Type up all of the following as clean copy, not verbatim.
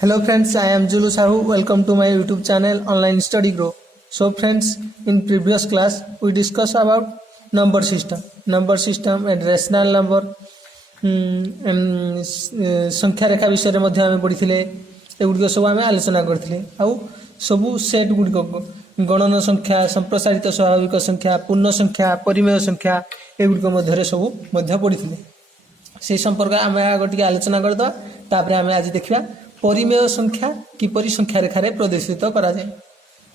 Hello friends, I am Julu Sahu. Welcome to my YouTube channel Online Study Grow. So friends, in previous class we discussed about number system and rational number संख्या रेखा विषय में आम पढ़ी एगुड़ सब आम आलोचना करते सबू सेट गुड़िक गणन संख्या संप्रसारित स्वाभाविक संख्या पूर्ण संख्या परिमेय संख्या एगुड़िक मध्य सब पढ़ी से संपर्क आम आगे टी आलोचना करदे तापर आम आज देखा परिमेय संख्या किपरि संख्या रेखा प्रदर्शित करा जाए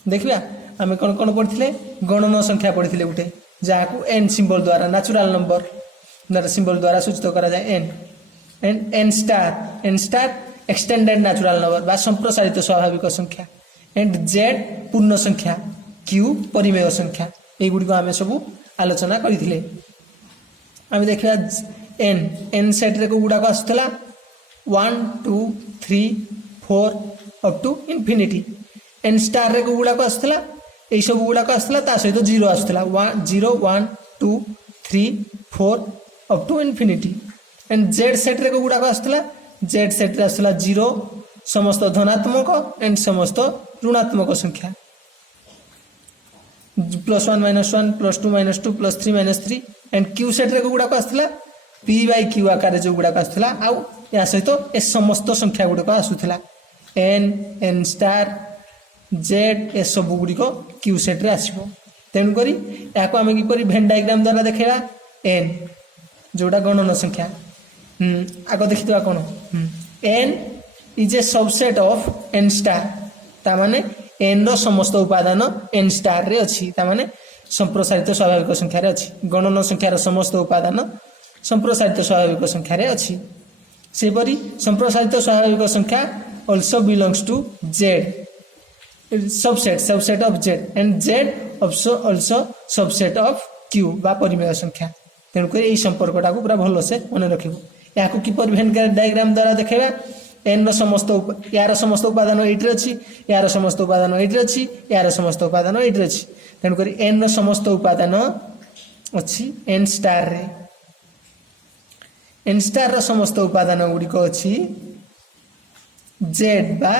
देखिया आम कौन कौन पढ़ी गणन संख्या पढ़ी गोटे जहाँ एन सिंबल द्वारा नेचुरल नंबर सिंबल द्वारा सूचित करा जाए N N star extended natural number बा संप्रसारित स्वाभाविक संख्या एंड जेड पूर्ण संख्या क्यू परिमेय संख्या युड़क आम सब आलोचना करते आम देखा एन सेट रे गुड़ाक आसूला 1 2 3 4 up to infinity N star रे गुड़ाक आसूला यही सब गुड़ाक आसूला सहित 0 आसूला 0 1 2 3 4 up to infinity and Z set रे गुड़ाक आसूला जेड सेट रे आसूला 0 समस्त धनात्मक एंड समस्त ऋणात्मक संख्या +1 -1 +2 -2 +3 -3 एंड क्यू सेट रे गुड़ाक आसूला पी बाय क्यू आकार जो गुड़ाक आसूला आउ या सहित ए समस्त संख्या गुड़िक आसूला एन एन स्टार जेड ए सब गुड़िक क्यू सेट रे आसो तेणुक या आम कि भेन डायग्राम द्वारा देखा एन जोटा गणन संख्या आग देखा कौन N is a subset of N star तामाने एन रो समस्त उपादान एन स्टार रे अच्छी तामाने संप्रसारित स्वाभाविक संख्या रे अच्छी गणन संख्यार समस्त उपादान संप्रसारित स्वाभाविक संख्या रे अच्छी सेपरी संप्रसारित स्वाभाविक संख्या also belongs to Z subset of Z and Z also subset of Q बा परिमेय संख्या तेणुक यही संपर्कटा को पूरा भल से मन रखिबो या किपर भेन डायग्राम द्वारा देखा एन समस्त यार समस्त उपादान ये अच्छी यार समस्त उपादान ये अच्छी यार समस्त उपादान ये अच्छी तेणुक एन समस्त उपादान अच्छी एन स्टार रे एन स्टार समस्त उपादान गुड़िक अच्छी जेड बा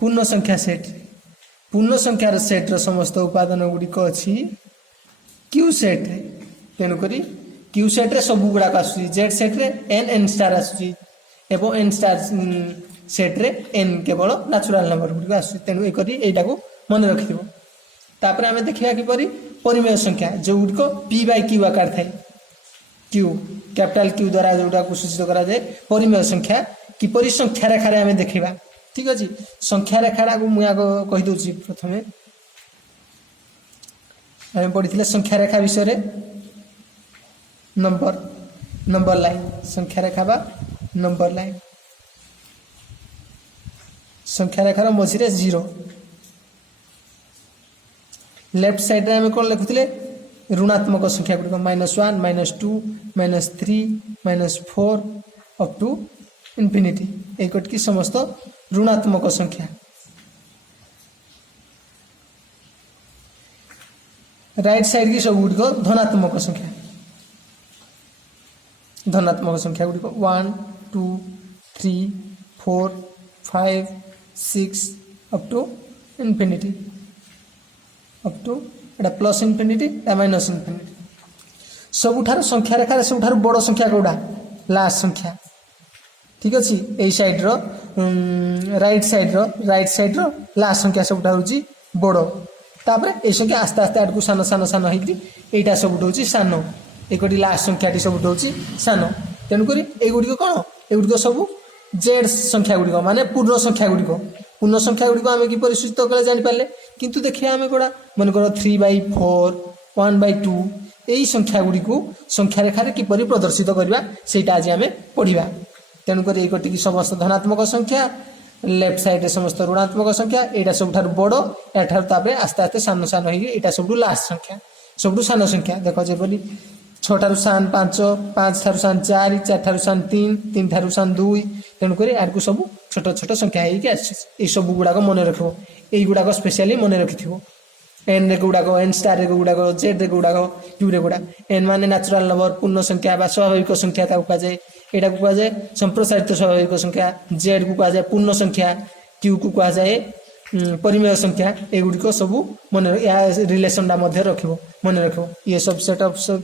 पूर्ण संख्या सेट पूर्ण संख्यार सेट्र समस्त उपादान गुड़िक अच्छी क्यू सेट रे तेणुक क्यू सेट्रे सब गुड़ाक आसूँ जेड सेट्रे एन एन स्टार आसूँ एवं एन स्टार सेट्रे एन केवल नेचुरल नंबर गुड़िक आसूँ तेणु यहीटा को मन रखिथ तापर आम देखा किपरि परिमेय संख्या जो गुड़िक पी बाय क्यू आकार थाए क्यू कैपिटल क्यू द्वारा जोटा को सूचित करा जाए परिमेय संख्या किपरि संख्या रेखा आम देखा ठीक अच्छे संख्या रेखा को मुझे कहीदे प्रथम आम पढ़ी संख्या रेखा विषय नंबर लाइन संख्या रेखा बा नंबर लाइन संख्या रेखार मझे 0 लेफ्ट साइड रे आम कौन लिखुले ऋणात्मक संख्या गुड़िक -1 -2 -3 -4 अप टू इनफिनिटी एक की समस्त ऋणात्मक संख्या राइट साइड की सब गुड़िक धनात्मक संख्या गुड़िक 1 2 3 4 5 6 up to infinity up to एटा प्लस इनफिनिटी माइनस इनफिनिटी सबुठार संख्या रेखार सबुठार बड़ संख्या कौटा लास्ट संख्या ठीक अच्छे यही साइड्र राइट साइड्र लास्ट संख्या सबुठा हूँ बड़ तापर ये संख्या आस्ते आस्ते आड़ को सान सान सान होटा सब हूँ सान एक लास्ट संख्याटी सब हूँ सान तेणुक युड़िक कौन युड़िक सब जेड संख्या गुड़िक माने पूर्ण संख्या गुड़िक आम किपर सूचित कले जापारे किंतु देखिए आम कौड़ा मन कर 3/4 1/2 यही संख्या गुड़िक संख्या रेखार किपर प्रदर्शित करवा सेटा आज आम पढ़ा तेणुक ये कटिकी समस्त धनात्मक संख्या लेफ्ट साइड समस्त ऋणात्मक संख्या यहाँ सब बड़ याठार आस्ते आस्ते सान सान होटा सब लास्ट संख्या सब सान संख्या देख जपरी 6 ठारू सान 5 5 ठारू सान 4 4 ठारू सान 3 3 ठारू सान 2 तेणुक यार सब छोट छोट संख्या हो सब गुड़ाक मन रख युड़ाक स्पेशली मन रखि एन रे गुड़ाक एन स्टार रे गुड़ाक जेड रे गुड़ाक क्यू रे गुड़ा एन माने नेचुरल नंबर पूर्ण संख्या बा स्वाभाविक संख्या कहुए यहाँ को कहुए संप्रसारित स्वाभाविक संख्या जेड को कहुए पूर्ण संख्या क्यू को कह जाए परिमेय संख्या एगुड़िक सब मन या रिलेशनटा रखिबो मन रखिबो ये सबसेट ऑफ सब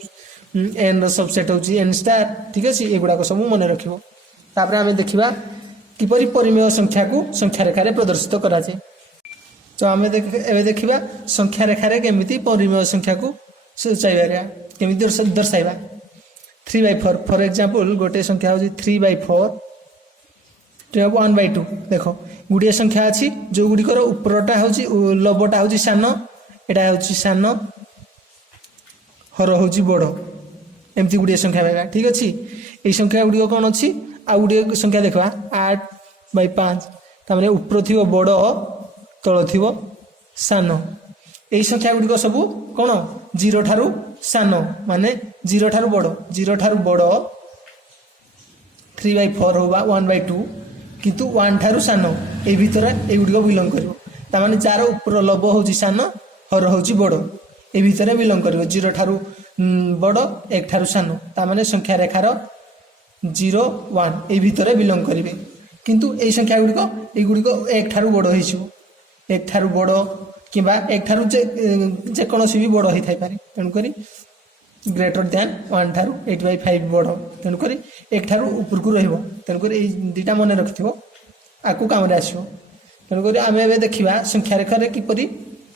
एन सबसेट होची एन स्टार ठीक अछि एगुड़ा सब मन रखिबो तापर आमे देखिबा किपरि परिमेय संख्या को संख्या रेखा रे प्रदर्शित करा जाय तो आमे एबे देखिबा संख्या रेखा रे केमिति परिमेय संख्या को सचाइबा केमिति दर्शाइबा 3/4 फॉर एग्जांपल गोटे संख्या होची 3/4 1/2 देखो गुड़िया संख्या अच्छी जो गुड़िकर उपरटा हूँ लबटा हूँ सान एटा हूँ सान हर हूँ बड़ एमती गुड़िया संख्या पाइबा ठीक अच्छे ये संख्या गुड़िक कौन अच्छी आउ गुड़े संख्या देखा 8/5 तमें उपर थी बड़ तल थी सान यही संख्या गुड़िक सब कौन 0 ठारू सान माने 0 ठारू बड़ 0 ठारू बड़ 3/4 हो 1/2 किंतु 1 ठारू सान ए भितर ए गुड़िक बिलंग करिवो तामाने जार ऊपर लब होची सान हर होची बड़ ए भितर बिलंग करिवो 0 ठारू बड़ 1 ठारू सान तामाने संख्या रेखार 0 1 ए भितर बिलंग करिवे किंतु ए संख्या गुड़िक 1 ठारू बड़ होइछो 1 ठारू बड़ किबा 1 ठारू जे कोनोसी भी बड़ होई थाइ पारे तेनु करी ग्रेटर दैन 1 ठारू 8/5 बड़ तेनु करी 1 ठारू ऊपर को रहइबो तेनु करी ए दुटा मन रखथिबो आकु काम रे आसीबो तेनु करी आमे एबे देखिबा संख्या रेखा रे किपरि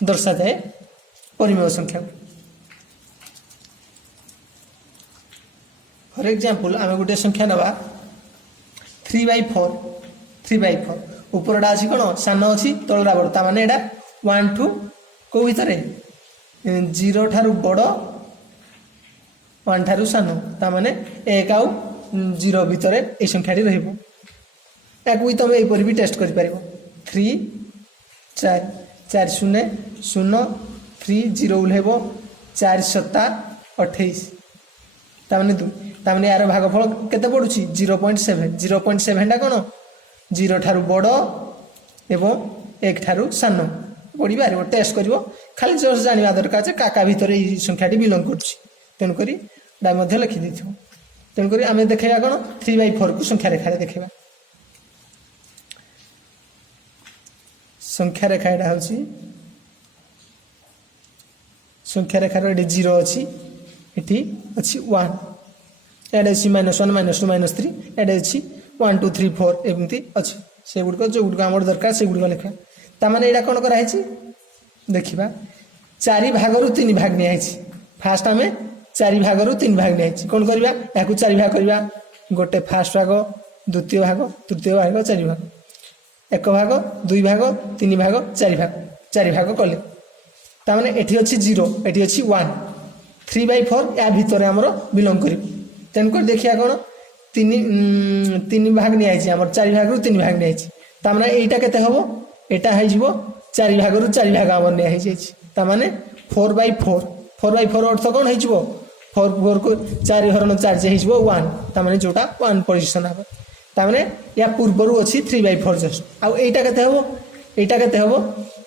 दर्शा जाय परिमेय संख्या फॉर एग्जांपल आमे गुटे संख्या नबा 3/4 ऊपरटा अछि कोन सान अछि तळरा बड़ ता माने एडा 1 टू को भितरे 0 ठारू बड़ 1 ठारू सान ता माने 1 आउ 0 भितरे ए संख्याटी रहिबो याकु तुम एपरि भी टेस्ट करि परिबो 3 4 4 0 0 3 0 उल्हेबो 4 7 28 ता माने 2 ता माने यार भागफल केते पडुची 0.7 टा कोन 0 ठारू बड़ एवं 1 ठारू सान पड़ी पार टेस्ट कर खाली जस्ट जाना दरकार जे काका भितर ये संख्याटी बिलंग करुँच लिखि दी तेणुक आम देखा कौन 3/4 को संख्या रेखा देखा संख्या रेखा यहाँ हूँ संख्या रेखार ये 0 अच्छी ये अच्छी 1 एड अच्छी -1 -2 -3 एड अच्छी 1 2 3 4 एमती अच्छी से गुड़क जो गुड़क आम दरकार से गुड़क लिखा तामाने एटा कौन कराई देखा 4 भागरू 3 भाग निया फास्ट आम 4 भागरू 3 भाग निया कौन करवा या 4 भाग करवा गोटे फास्ट भाग द्वितीय भाग तृतीय भाग 4 भाग 1 भाग 2 भाग 3 भाग 4 भाग कले तामाने एठी अच्छी 0 एठी अच्छी 1 3/4 या भितर आमर बिलंग कर तेणुक देखिया कौन 3 भाग निया 4 भागरू 3 भाग निया तामाने एटा केते हबो एटा है 4 भागरू 4 भाग आम निया 4/4 अर्थ कौन हो 4 को 4 हरण 4 जे 1 तामाने जोटा 1 पोजिशन हम तामाने या पूर्वर अच्छी 3/4 जस्ट आउ एटा केते हबो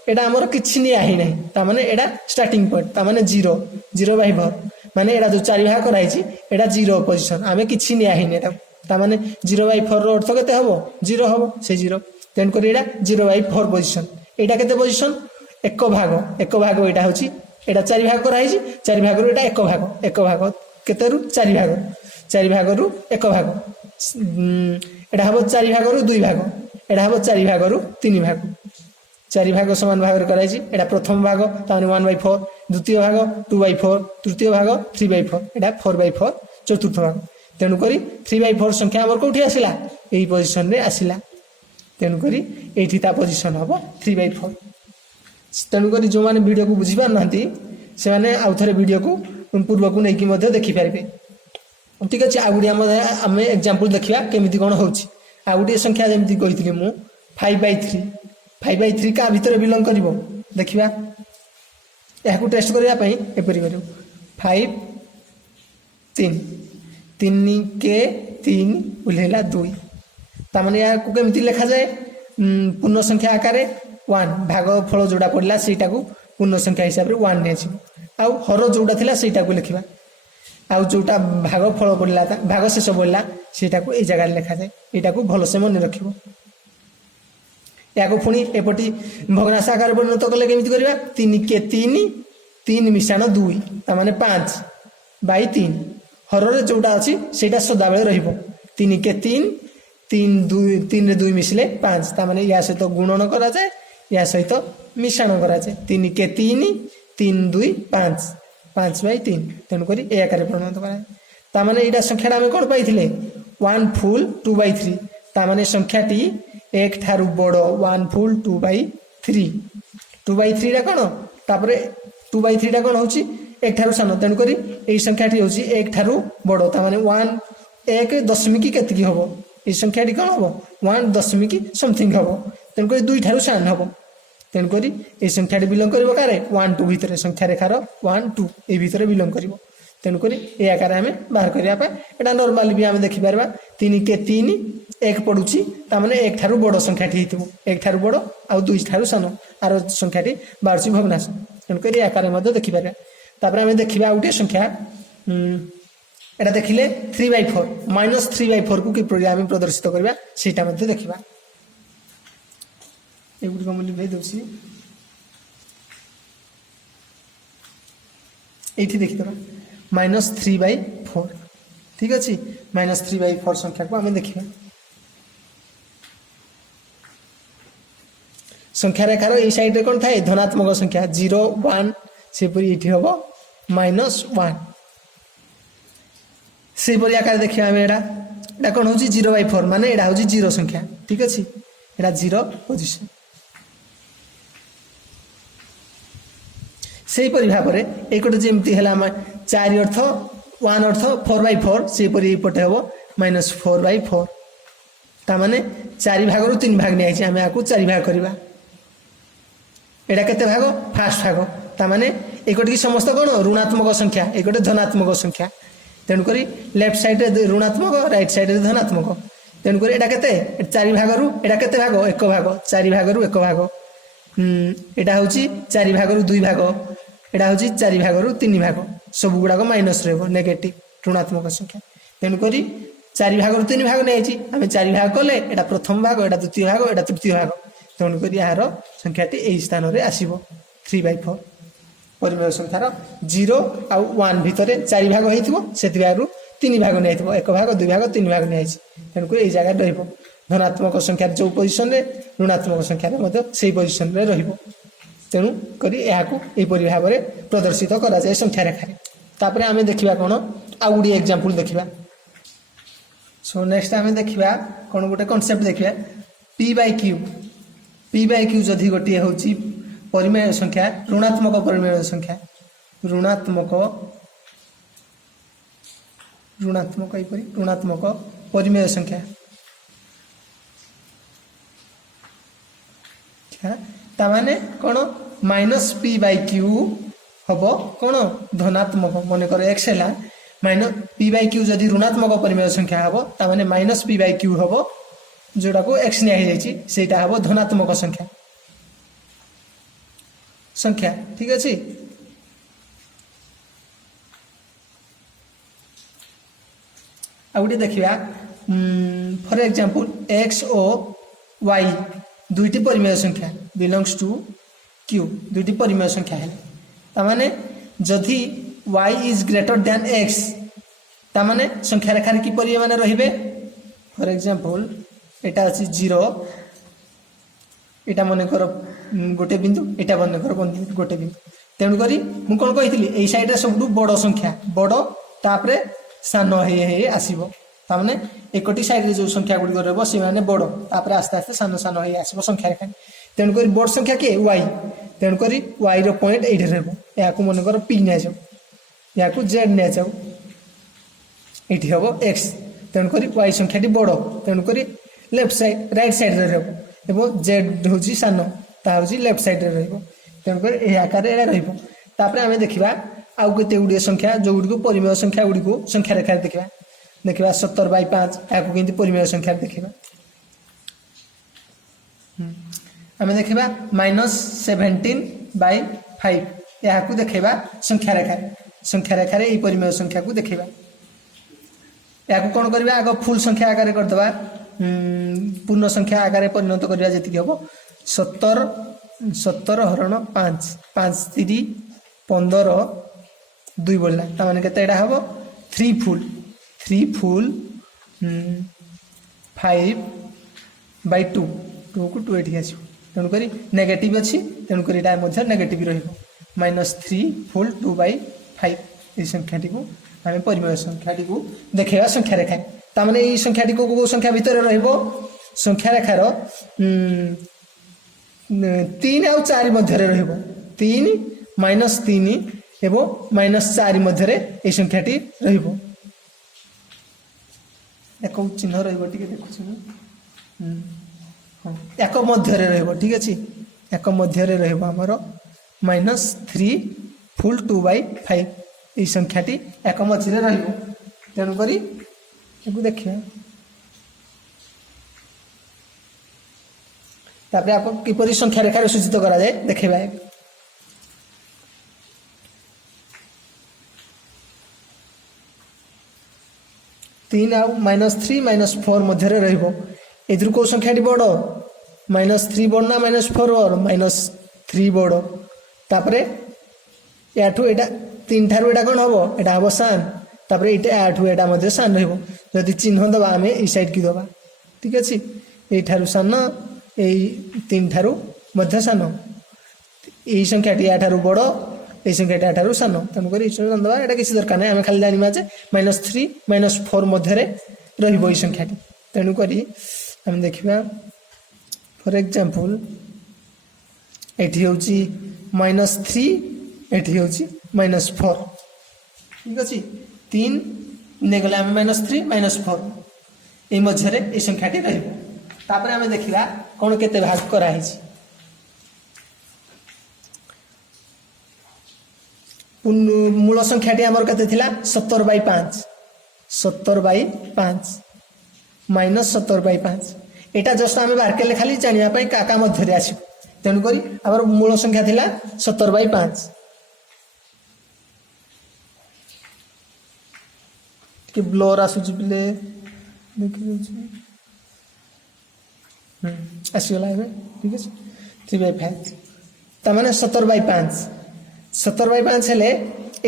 एटा हमर किछि निया ही नहीं तामाने एटा स्टार्टिंग पॉइंट तामाने 0/4 माने एटा जो 4 भाग कराई एटा 0 पोजिशन आमे किछि निया ही नहीं तामाने 0/4 रो अर्थ केते हबो 0 हबो से 0 तेन कर एटा 0/4 पोजिशन एटा केते पोजिशन 1 भाग एटा होची एटा 4 भाग कराई 4 भाग रो एटा 1 भाग केते रु 4 भाग रु 1 भाग एटा हबो 4 भाग रु 2 भाग एटा हबो 4 भाग रु 3 भाग 4 भाग समान भाग कराई एटा प्रथम भाग ताने 1/4 द्वितीय भाग 2/4 तृतीय भाग 3/4 एटा 4/4 चतुर्थ भाग तेणु करी 3/4 संख्या हमर कोठी आसिला एही पोजिशन रे आसिला तेणु करी एठी ता पोजिशन हबो 3/4 तेणु करी जो माने वीडियो को बुझी पार नहंती से माने आउ थरे वीडियो को पूर्व को नेकी मध्ये देखि पारिबे ठीक अछि आ गुडी हम एग्जांपल देखिबा केमिति कोन होछि आ गुडी संख्या जेमिति कहितली मु 5/3 का भीतर बिलंग करिवो देखिबा याकू टेस्ट करिया पई एपरि करिवो 5 3 3 के 3 उल्हेला 2 तामाने याकू केमिति लिखा जाए पूर्ण संख्या आकारे 1 भाग फल जोड़ा पड़ला सेटा को पूर्ण संख्या हिसाब रे 1 ने अछि आ हर जोड़ा थिला सेटा को लिखिबा आ जोटा भाग फल पड़ला भाग शेष पड़ला सेटा को ए जगह लिखा जाए एटा को भलो से मन रखिबो या पुणी एपटी भग्नांश आकार परिणत कले केमिति करबा 3 के 3 3 मिशाण 2 तामाने 5 बाई 3 हररे जोटा अछि सेटा सदा बेले रहिबो 3 के 3 3 रे 2 मिसले 5 तामाने या सहित गुणन करा जाय या सहित मिश्रण करा जाय 3 के 3 3 2 5 5 बाई 3 तेणु करी ए आकार परिणत करा तामाने एटा संख्याटा हम कोन पाइथिले 1 फुल 2/3 तामाने संख्याटी 1 ठारू बड़ो 1 फुल 2/3 2/3 रा कोन तापरे 2/3 टा कोन होची 1 ठारू सान तेणु करी एई संख्याटी होची 1 ठारू बड़ो तामाने 1 दशमिक केतकी हबो ए संख्याटी कोन हबो 1 दशमिक समथिंग हबो तेणु करी 2 ठारू सान हबो तेणु करी ए संख्याटी बिलोंग करबो कारे 1 2 भितरे संख्या रेखार 1 2 ए भितरे बिलोंग करबो तेणु करी ए आकार हमें बाहर करिया पे एटा नॉर्मली भी हम देखि परबा 3 के 3 1 पडुची ता माने 1 ठारू बड़ो संख्याटी हितबो 1 ठारू बड़ो आ 2 ठारू सानो आरो संख्याटी बारची भग्नांश तेणु करी आकार मध्ये देखि परबा तापर हमें देखिबा उटे संख्या एटा देखिले 3/4 -3/4 को कि प्रोग्राम में प्रदर्शित करबा सेटा मध्ये देखिबा एगुडी को मलि भे दोसी एठी देखि दबा -3/4 ठीक अछि -3/4 संख्या को हमें देखिबा संख्या रेखार ए साइड रे कोन थाए धनात्मक संख्या 0 1 से परि एठी हबो -1 से परि आकार देखिबा हम एटा कोन होची 0/4 माने एटा होची 0 संख्या ठीक अछि एटा 0 पोजीशन से परि भाव रे एकोटे जेमति हला 4 अर्थ 1 अर्थ 4/4 से परि पटे हबो -4/4 ता माने 4 भाग रु 3 भाग नै आछि हम याकू 4 भाग करबा एटा केते भाग फर्स्ट भाग ता माने एकोटे की समस्त कोन ऋणात्मक संख्या एकोटे धनात्मक संख्या तेणु करी लेफ्ट साइड रे ऋणात्मक राइट साइड रे धनात्मक तेणु करी एटा केते 4 भाग रु एटा केते भाग 1 भाग 4 भाग रु 1 भाग एटा होची 4 भाग रु 2 भाग एटा होची 4 भाग रु 3 भाग सब गुडा को माइनस रहबो नेगेटिव ऋणात्मक संख्या तेणु करी 4 भाग रु 3 भाग नै आछि हमें 4 भाग कोले एटा प्रथम भाग एटा द्वितीय भाग एटा तृतीय भाग तेणु करी यार संख्याटी एई स्थान रे आसीबो 3/4 परिमेय संख्यार 0 आ 1 भितरे 4 भाग हेतिबो सेति भाग रु 3 भाग नै आइतबो 1 भाग 2 भाग 3 भाग नै आइछि तेणु करी एई जगह रहइबो धनात्मक संख्या जो पोजीशन रे ऋणात्मक संख्या रे मध्य सेई पोजीशन रे रहिबो तेणु करी याकू ए परि भाव रे प्रदर्शित करा जाय संख्या रेखा तापरे हमें देखिबा कोन आ गुडी एग्जांपल देखिबा सो नेक्स्ट हमें देखिबा कोन गोटे कांसेप्ट देखिबा p/q जदि गोटे होची परिमेय संख्या ऋणात्मक परिमेय संख्या ऋणात्मक परिमेय संख्या ता माने कोन -p/q हबो कोन धनात्मक मने कर x हैला -p/q जदि ऋणात्मक परिमेय संख्या हबो ता माने -p/q हबो जोडा को x नै जायछि सेटा हबो धनात्मक संख्या ठीक अछि आउडी देखिबा फॉर एग्जांपल x ओ y दुईटी परिमेय संख्या बिलोंग्स टू q दुईटी परिमेय संख्या है तामाने जदि y is greater than x तामाने संख्या रेखा रे की परिमेय माने रहिबे फॉर एग्जांपल एटा अछि 0 एटा मने कर गोटे बिंदु एटा मने कर गोटे बिंदु तेणु करी मु कोन कहितली एई साइड रे सबडू बड़ संख्या बड़ तापरे सानो हे आसीबो तामाने एकोटी साइड रे जो संख्या गुडी रहबो से माने बड़ तापरे आस्ते आस्ते सानो सानो हे आसीबो संख्या रेखा तेणु करी बड़ संख्या के y तेणु करी y रो पॉइंट एठी रहबो याकू मने कर p नै जाऊ याकू z नै जाऊ एठी हबो x तेणु करी y संख्याटी बड़ तेणु करी लेफ्ट साइड राइट साइड रे रहबो एबो z होची सानो ता होची लेफ्ट साइड रे रहबो तेणु करी ए आकार रे रहबो तापरे हमें देखिबा आउ केते गुडी संख्या जो गुडी को परिमेय संख्या गुडी को संख्या रेखा देखिबा 70/5 याकू किंती परिमेय संख्या देखिबा हमें देखिबा -17/5 याकू देखिबा संख्या रेखा रे ए परिमेय संख्या को देखिबा याकू कोन करबा आगो फुल संख्या आकार कर दबा पूर्ण संख्या आकार परिणत करबा जेति हबो 17 17 हरण 5 5 3 15 2 बोलला तामाने केते एटा हबो 3 फुल 5/2 2 को 2 एठी आसी तेणु करी नेगेटिव अछि तेणु करी एटा मध्ये नेगेटिव रहिबो -3 फुल 2/5 ए संख्याटी को आमे परिमेय संख्याटी को देखेबा संख्या रेखा तामाने ए संख्याटी को संख्या भीतर रहिबो संख्या रेखार 3 और 4 मध्य रहिबो 3 -3 एवं -4 मध्य ए संख्याटी रहिबो एक चिन्ह रहिबो ठीक देखु एक मध्य रहिबो ठीक अछि एक मध्य रहिबो हमर -3 फुल 2/5 ए संख्याटी एक मध्य रहिबो तेणु करी एगु देखिए तापर आप किपरि संख्या रेखा सूचित करा जाए देखेबा 3 आउ -3 -4 मध्य रहिबो एथुर को संख्याटी बड़ -3 बड़ ना -4 बड़ -3 बड़ तापरे याठू एटा 3 ठारू एटा कोन हबो एटा हबो सान तापरे एटा आठू एटा मध्य सान रहिबो जदि चिन्ह दबा हमें ई साइड की दबा ठीक अछि ए ठारू सान ए 3 ठारू मध्य सान ए संख्याटी आठारू बड़ ए संख्याटी आठारू सान तनु करी चिन्ह दबा एटा किसी दरकार नै हम खाली जानिबा जे -3 -4 मध्य रे रहिबो ई संख्याटी तनु करी हम देखिबा फॉर एग्जांपल एठी होची -3 एठी होची -4 ठीक अछि 3 नेगला -3 -4 ए मध्य रे ए संख्याटी रहिबो तापर हम देखिबा कोन केते भाग करा हिची मूल संख्याटी हमर केते थिला 17/5 -17/5 एटा जस्ट आमे बाहर के खाली जानिया पई काका मध्य रे आसी तेनु करी हमर मूल संख्या थिला 17/5 कि ब्लोर आसुची बिले देखि आसीगला है ठीक है 3/5 तमाने 17/5 17/5 हेले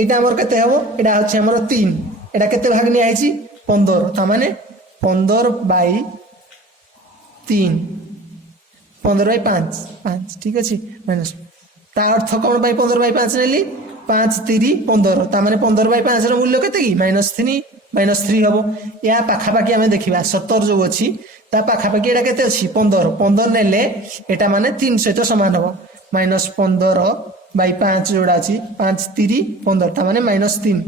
एटा हमर केते हबो एटा होछि हमर 3 एटा केते भाग नि आइछि 15 तमाने 15/3 15/5 5 ठीक अछि माइनस ता अर्थ कोन बाय 15/5 नेली 5 3 15 तमाने 15/5 रो मूल्य केते की -3 हबो या पाखा पाखी हमें देखिबा 17 जो अछि ता पाखा पाखी एटा केते अछि 15 नेले एटा माने 3 सहित समान हबो -15/5 जोड़ा अछि 5 3 15 ता माने -3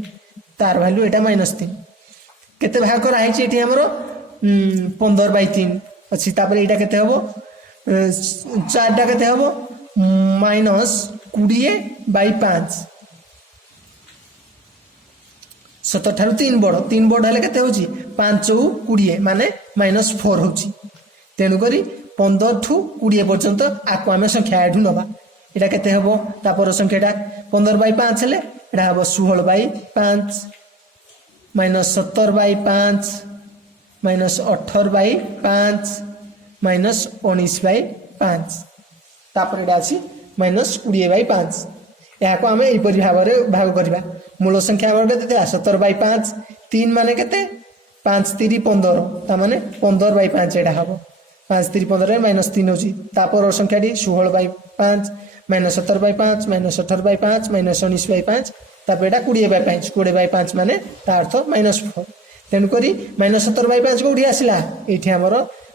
तार वैल्यू एटा -3 केते भाग करा आइछि एठी हमरो 15/3 अछि तापर एटा केते हबो 4 टा केते हबो -20/5 17 ठारू 3 बड़ हेले केते होची 5 20 माने -4 होची तेनु करी 15 ठू 20 पर्यंत आको आमे संख्या एठू नबा एटा केते हबो तापर संख्याटा 15/5 हेले एटा हबो 16/5 -17/5 -18/5 -19/5 तापर एटा अछि -20/5 या को हमें एपरि भाबरे भाग करबा मूल संख्या हमर केते 17/5 3 माने केते 5 3 15 ता माने 15/5 एटा हबो 5 3 15 रे -3 होची तापर संख्याटी 16/5 -17/5 -18/5 -19/5 तापर एटा 20/5 माने ता अर्थ -4 तेन करी -17/5 को उठी आसिला एठी हमर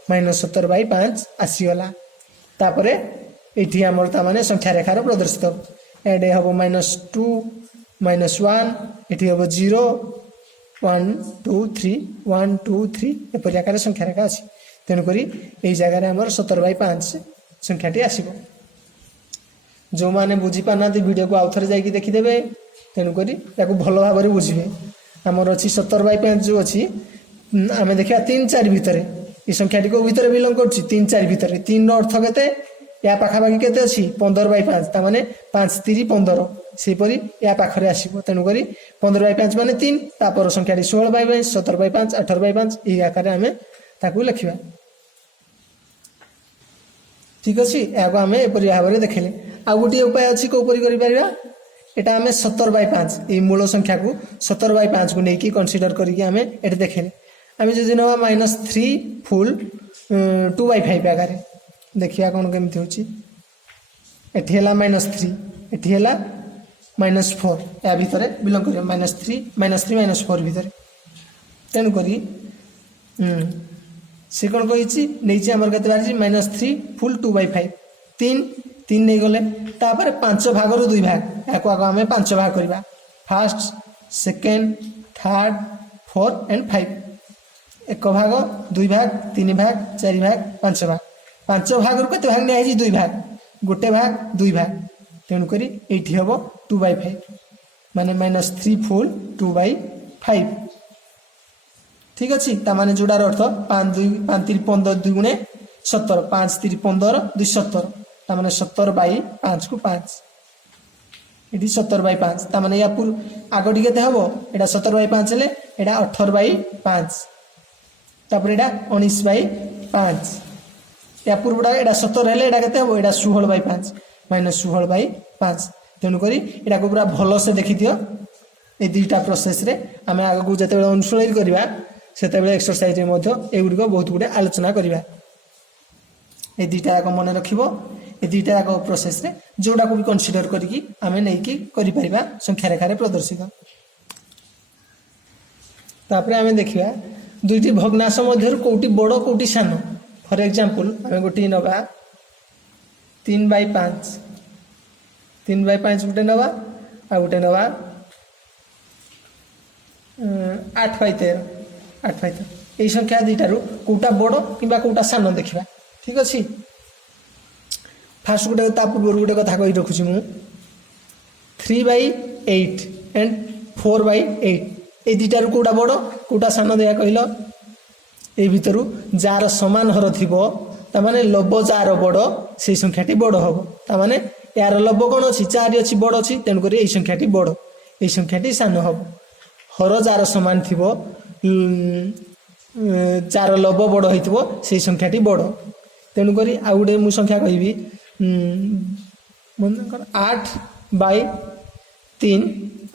-17/5 आसीगला तापर एठी हमर ता माने संख्या रेखार प्रदर्शित एडे हबो -2 -1 एठी हबो 0 1 2 3 1 2 3 एपरि आकार संख्या रेखा अछि तेन करी एई जगह रे हमर 17/5 संख्याटी आसीबो जो माने बुझी पाना वीडियो को आउथरे जाई कि देखि देबे तेन करी याको भलो भाबरे बुझिबे हमर अछि 17/5 जो अछि आमे देखिया 3 4 भितरे ई संख्याटी को भितरे बिलोंग करछि 3 4 भितरे 3 नो अर्थ केते या पाखा पाखी केते अछि 15/5 ता माने 5 3 15 से परी या पाखरे आसीबो तेनु करी 15/5 माने 3 तापर संख्याटी 16/5 17/5 18/5 ई आकारे हमें ताकू लिखिबा ठीक अच्छे या आम एपरी भाव में देखले आउ गोटे उपाय अच्छी कौपरी कर एटा आम 17/5 ये मूल संख्या को 17/5 को लेकिन कनसीडर करके आम ये देखले आम जो ना -3 फुल 2/5 आगे देखिए कौन केमती होची एठी है -3 एठी है -4 या भितर बिलंग कर -3 -4 भितर तेणुक सी कौन कही आमर के -3 फुल 2/5 तीन नहीं गले तापर 5 भाग 2 भाग या आम 5 भाग करवा फास्ट सेकेंड थर्ड 4 एंड 5 1 भाग 2 भाग 3 भाग 4 भाग 5 भाग 5 भाग रू के भाग नहीं 2 भाग गोटे भाग 2 भाग तेणुक ये हम 2/5 माने -3 फुल 2/5 ठीक अच्छे ताने जोड़ार अर्थ 5 3 15 2 गुणे 17 5 3 15 2 17 ताने 17/5 को 5 ये 17/5 ताने या आग टी के हम यहाँ 17/5 हेले यहाँ 18/5 तापर यहाँ 19/5 या पूर्वटा यहाँ 17 हेले यहाँ के हम यहाँ 16/5 -16/5 तेणुक यहाँ को पूरा भल से देखी दियो ये दुईटा प्रोसेस रे आम आग को जिते अनुशीलन करवा से एक्सरसाइज एगुड़िक बहुत गुड़े आलोचना करवा ये दुईटा जाक मन रख ये दुईटा जाक प्रोसेस रे जोड़ा को भी कनसीडर करके आम नहीं संख्या रेखार प्रदर्शित तापर आम देखा दुईटी भग्नांश मध्य कौटी बड़ कौटी सान फॉर एग्जांपल आम गोटे नवा 3/5 3/5 गोटे नवा आ गोटे नवा 8/13 यही संख्या दुईटार कौटा बड़ कि कौटा सान देखा ठीक अच्छे फास्ट गोटे पूर्व गोटे कथा कही रखुची मु 3/8 एंड 4/8 ये दुईटार कौटा बड़ कौटा सान देखा कहल ये भितर जार समान हर थी ताने लब जार बड़ से संख्याटी बड़ हम ताने यार लब कौन अच्छी 4 अच्छी बड़ अच्छी तेणुक यही संख्याटी बड़ यही संख्याटी सान हम हर जार समान थी जार लब बड़ हो से संख्याटी बड़ तेणुक आ गए मु संख्या कहि 8/3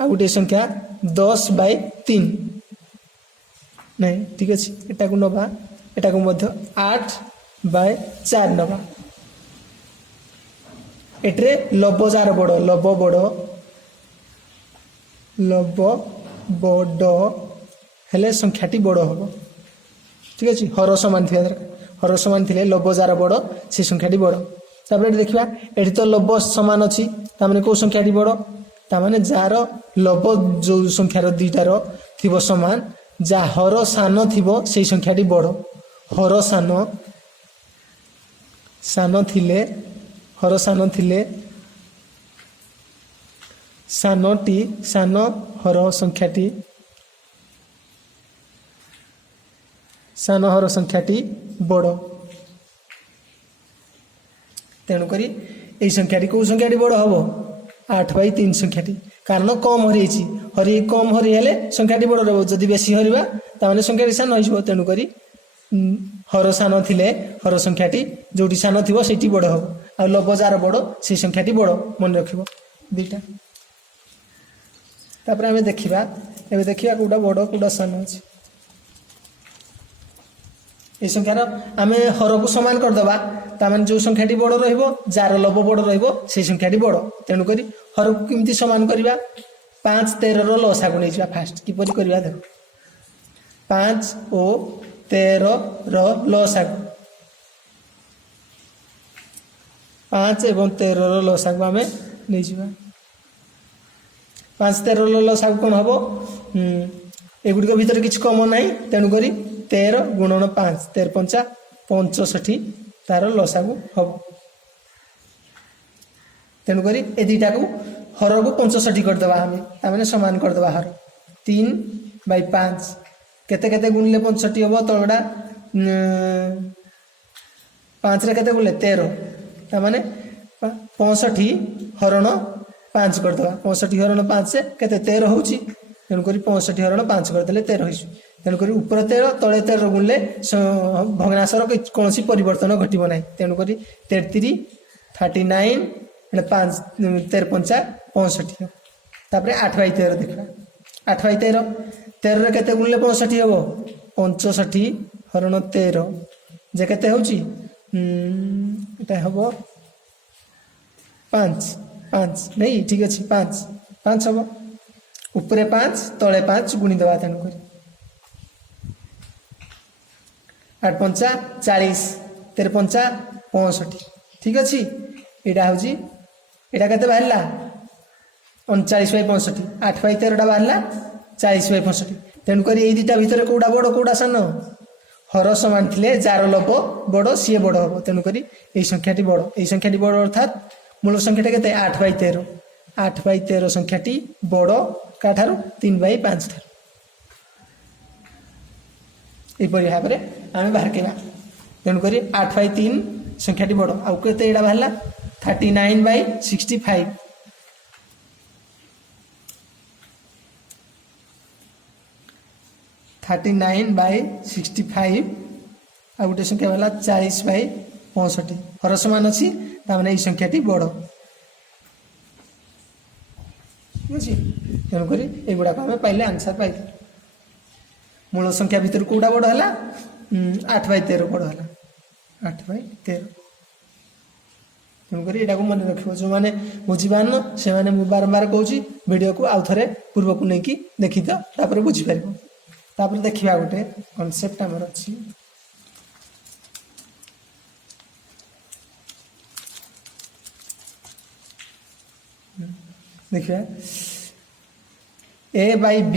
आ गए संख्या 10/3 नहीं ठीक अच्छे एटा को नवा एटा को मध्य 8/4 नवा एट्रे लब जार बड़ लब बड़ हेले संख्याटी बड़ हम ठीक अच्छे हर समान थी हर समान थे लब जार बड़ से संख्याटी बड़ तापर देखा ये तो लब समान अच्छी ताने कौ संख्याटी बड़ ताने जार लब जो संख्यार दुईटार थी समान जा हर सान थी से संख्याटी बड़ हर सान थिले हर सान थिले सानटी सान हर संख्याटी सान हर संख्याटी बड़ तेणुक यही संख्याटी कौ संख्याटी बड़ हम 8/3 संख्याटी कारण कम हरी कम हरी हेले संख्याटी बड़ रहा जदि बेसी हरवा ताने संख्याटी सान हो तेणुक हर सान थिले हर संख्याटी जोटी सान थी से बड़ हम आ लब जार बड़ से संख्याटी बड़ मन रख दुईटा तापर आम देखा एवं देखा कौटा बड़ कौटा सान अच्छे ये संख्यार आम हर को सामान करदे ताने जो संख्याटी बड़ जार लब बड़ से संख्याटी बड़ तेणुक हर को किमती सामान करवा 5 13 लसागु नहीं जा फास्ट किपर करवा देख 5 और 13 लसागु 5 एवं 13 लसागु आम नहीं जा 5 13 लसागु कौन हम एगुड़िक भितर किसी कम ना तेणुक 13 गुणन 5 13 5 65 तार लसागु हम तेणुक ए दुईटा को हर को 65 करदे आम सामान करदे हर 3/5 केते केते गुणिले 65 हम तलटा 5 रे केते गुणिले 13 ताने 65 हरण 5 करदे 65 हरण 5 से केते 13 होची तेणुक 65 हरण 5 करदे 13 हो तेणुक ऊपर 13 तले 13 गुणिले भग्नांशर कौन परिवर्तन घटब ना तेणुक 33 39 5 13 5 65 तापर 8/13 देखा 8/13 13 केते गुणिले 65 हम 65 हरण 13 जे केते होची एटा हबो 5 5 नहीं ठीक अच्छे 5 5 हम ऊपर 5 तले 5 गुणी देवा तेणुक 8 5 40 13 5 65 ठीक अच्छे यहाँ हूँ यहाँ के बाहर 39/65 8/13 बाहर 40/65 तेणुक ये दुटा भितर कौटा बड़ कौटा सान हर समान थे जार लोभ बड़ सी बड़ हम तेणुक यही संख्याटी बड़ यही संख्याटी बड़ अर्थात मूल संख्याटा के 8/13 8/13 संख्याटी बड़ क्या 3/5 यहपरी भाव में आम बाहर तेणुक 8/3 संख्याटी बड़ आउ के बाहर 39/65 39/65 आ गोटे संख्या है 40/65 हर समान अच्छी ताने ये संख्याटी बड़ ठीक अच्छे तेणुक युवाक आम पाइले आंसर पाई मूल संख्या भितर कौटा बड़ है 8/13 बड़ है 8/13 तेणुक यहाँ को मन रख जो मैंने बुझीपार से बारंबार कहूँ वीडियो को आउ थे पूर्व को लेकिन देखी तो बुझीपार तापर देखा गोटे कनसेप्ट आमर अच्छी देखिए A/B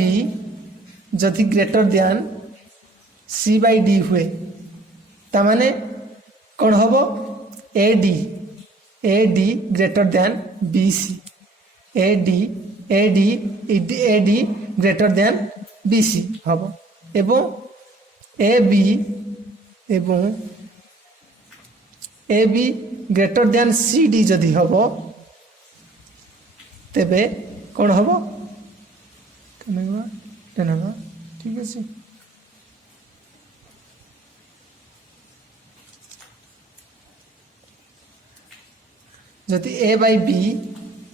जदि ग्रेटर दैन C/D हुए तामाने कौन हम AD greater than BC AD greater than BC हम एवं AB ग्रेटर दैन CD जदि हम तेबे कौन हम ठीक है जदि A/B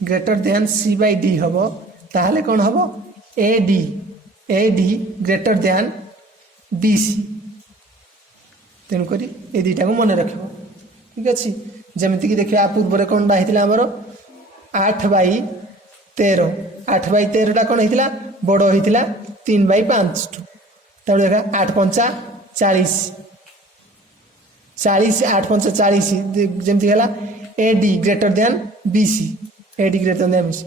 ग्रेटर दैन C/D हम ताहले कौन हम AD ग्रेटर दैन BC तेणुक ये दुटा को मन रख ठीक अच्छे जमीक देखिए पूर्व कौन होता आमर 8/13 8/13 कौन होता बड़ होता 3/5 तब देखा 8 5 40 40 8 5 40 जमी है AD greater than BC AD greater than BC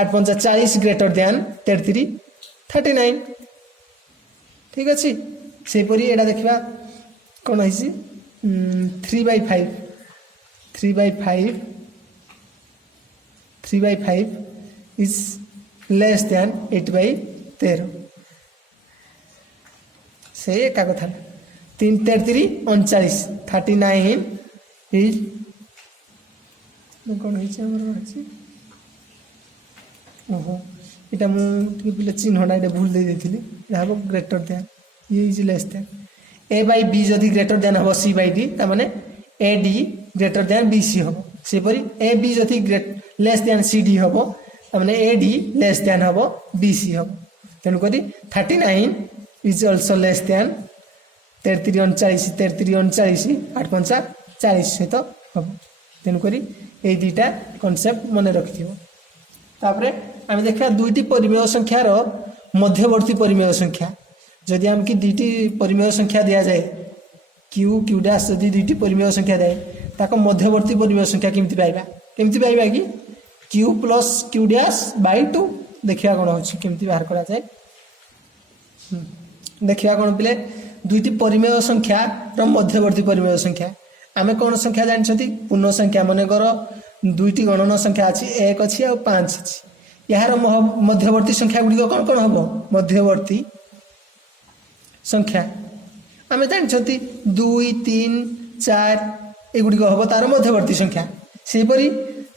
8 5 40 greater than 33 39 ठीक अच्छे सेपरी एटा देखा कौन है 3/5 इज लेस दैन 8/13 से एका कथा 3 33 39 39 इज कौन है ओहो यहाँ मुझे पिले चिन्हटा ये भूल दे हम ग्रेटर दैन ये इज लेस दैन A/B जदि ग्रेटर दैन हम C/D ताने AD ग्रेटर दैन BC हम सेपरी AB जदि लेस दैन CD हम ताने AD लेस दैन हम BC हम तेणुक 39 इज ऑल्सो लेस दैन 33 39 33 39 8 5 40 सहित हम तेणुक ये दुटा कनसेप्ट मन रखि तापर आम देखा दुईटी परिमेय संख्यार मध्यवर्ती परिमेय संख्या जदि आम कि दुईटी परिमेय संख्या दि जाए क्यू डैश जदि दुईटी परिमेय संख्या जाए ताको मध्यवर्ती परिमेय संख्या केमती पाइबा कि Q plus Q dash by 2 देखा कौन हो केमती बाहर करा जाए देखा कौन पिले दुईटी परिमेय संख्या मध्यवर्ती परिमेय संख्या आम कौन संख्या जानते पूर्ण संख्या मनकर दुईटी गणन संख्या अच्छी 1 अच्छी और 5 अच्छी यार मध्यवर्ती संख्या गुड़िक कौन कौन हम मध्यवर्ती संख्या आम जानते 2 3 4 एगुड़िक हम तार मध्यवर्ती संख्या सेपरी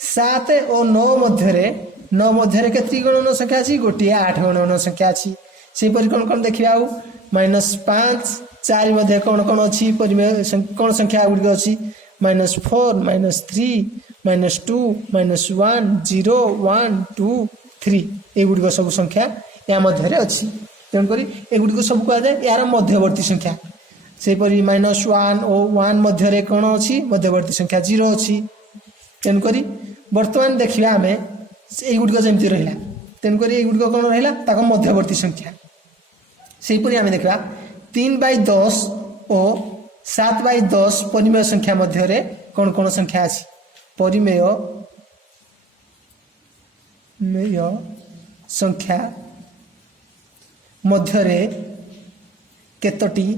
7 और 9 मध्य 9 मध्य केतरी गणन संख्या अच्छी गोटे 8 गणन संख्या अच्छी सेपरि कौन कौन देखिए आउ -5 4 मध्य कौन कौन अच्छी परिमेय कौन संख्या गुड़िक अच्छी -4 -3 -2 -1 0 1 2 3 एगुड़िक सब संख्या या मध्य अच्छी तेणुक एगुड़िक सब कह जाए यार मध्यवर्ती संख्या सेपरि -1 और 1 मध्य कौन अच्छी मध्यवर्ती संख्या 0 अच्छी तेणुक बर्तमान देखिए आम युड़िक जमी रहा तेणुक युड़िक कौन रहा मध्यवर्ती संख्या सेपरि आम देखा 3/10 और 7/10 परिमेय संख्या मध्य कौन कौन संख्या अच्छी परिमेय संख्या मध्य केतोटी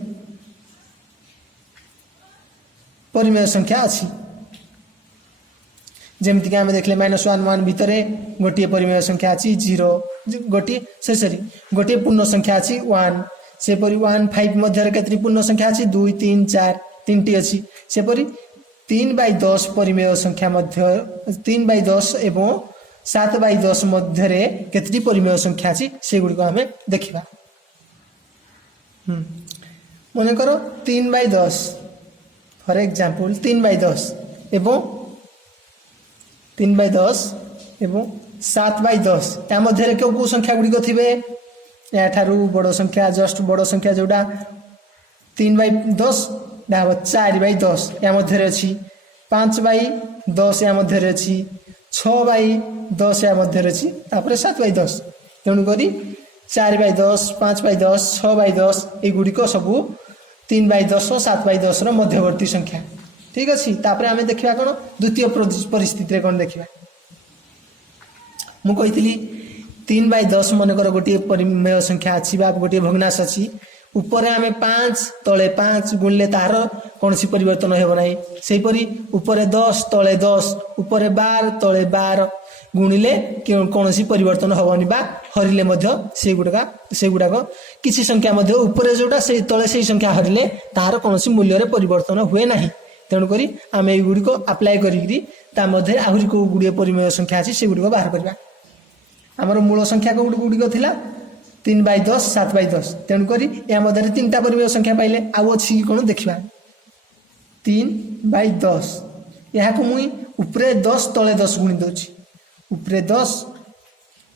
परिमेय संख्या अच्छी जमीक आम देखले -1 1 भितर गोटे परिमेय संख्या अच्छी 0 गोटे सरी गोटे पूर्ण संख्या अच्छी 1 सेपरि 1 5 मध्य केतरी पूर्ण संख्या अच्छी 2 3 4 3टी अच्छी सेपरि 3/10 परिमेय संख्या मध्य 3/10 एवं 7/10 मध्य केतरी परिमेय संख्या अच्छी से गुड़िक आम देखा मनकर 3/10 फॉर एग्जांपल 3/10 एवं 3/10 एवं 7/10 या मध्य क्यों संख्या गुड़िक थे या बड़ संख्या जस्ट बड़ संख्या जोटा 3/10 हम 4/10 या मध्य अच्छी 5/10 या मध्य अच्छी 6/10 या मध्य अच्छी 7/10 तेणुक 4/10 5/10 6/10 युड़िक सब 3/10 7/10 मध्यवर्ती संख्या ठीक अच्छे तापर आम देखा कौन द्वितीय परिस्थिति कौन देखा मुझे 3/10 मनकर गोटे परिमेय संख्या अच्छी गोटे भग्नांश अच्छी ऊपर आम 5 तले 5 गुणिले तार कौन सी परिवर्तन होना सेपरी ऊपर 10 तले 10 ऊपर 12 तले 12 गुणिले कौन सी परिवर्तन हेनी हरिले से गुड़ाक किसी संख्या ऊपर जोटा से तले से संख्या हरिले तार कौन सी मूल्य परिवर्तन हुए ना तेणुक आम युड़िक आप्लाय कर आहरी कौ गुड़े परिमेय संख्या अच्छी से गुड़िक बाहर करवा आमर मूल संख्या गुड़िक थिला 3/10 7/10 तेणुक या मध्य 3टा परिमेय संख्या पाइले आउ अच्छी कौन देखा 3/10 या मुई उपरे 10 तले 10 गुणी दूसरी उपरे 10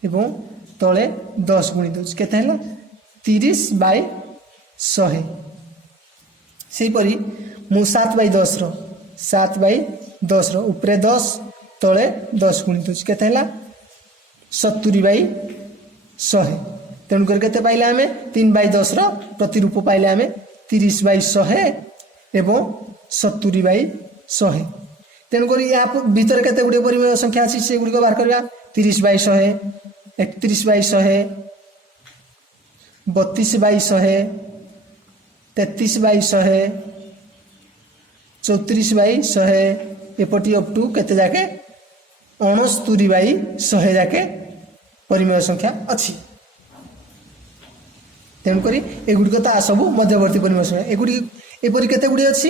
एवं तले 10 गुणी दूसरी केते 30/100 सेपरी मु 7/10 7/10 उपरे 10 तले 10 गुणी दूसरी केते 70/100 तेणुक केते पाइले आमे 3/10 प्रतिरूप पाइले आमे 30/100 एवं 70/100 तेणुक या भीतर केते गुड़े परिमेय संख्या अच्छी से गुड़िक बाहर करवा 30/100 31/100 32/100 33/100 34/100 एपटी अप टू केते जाके 69/100 जाके परिमेय संख्या अच्छी तेणुक एगुड़िक तो सब मध्यवर्ती परिमेय संख्या एपरी केते गुड़ी अच्छी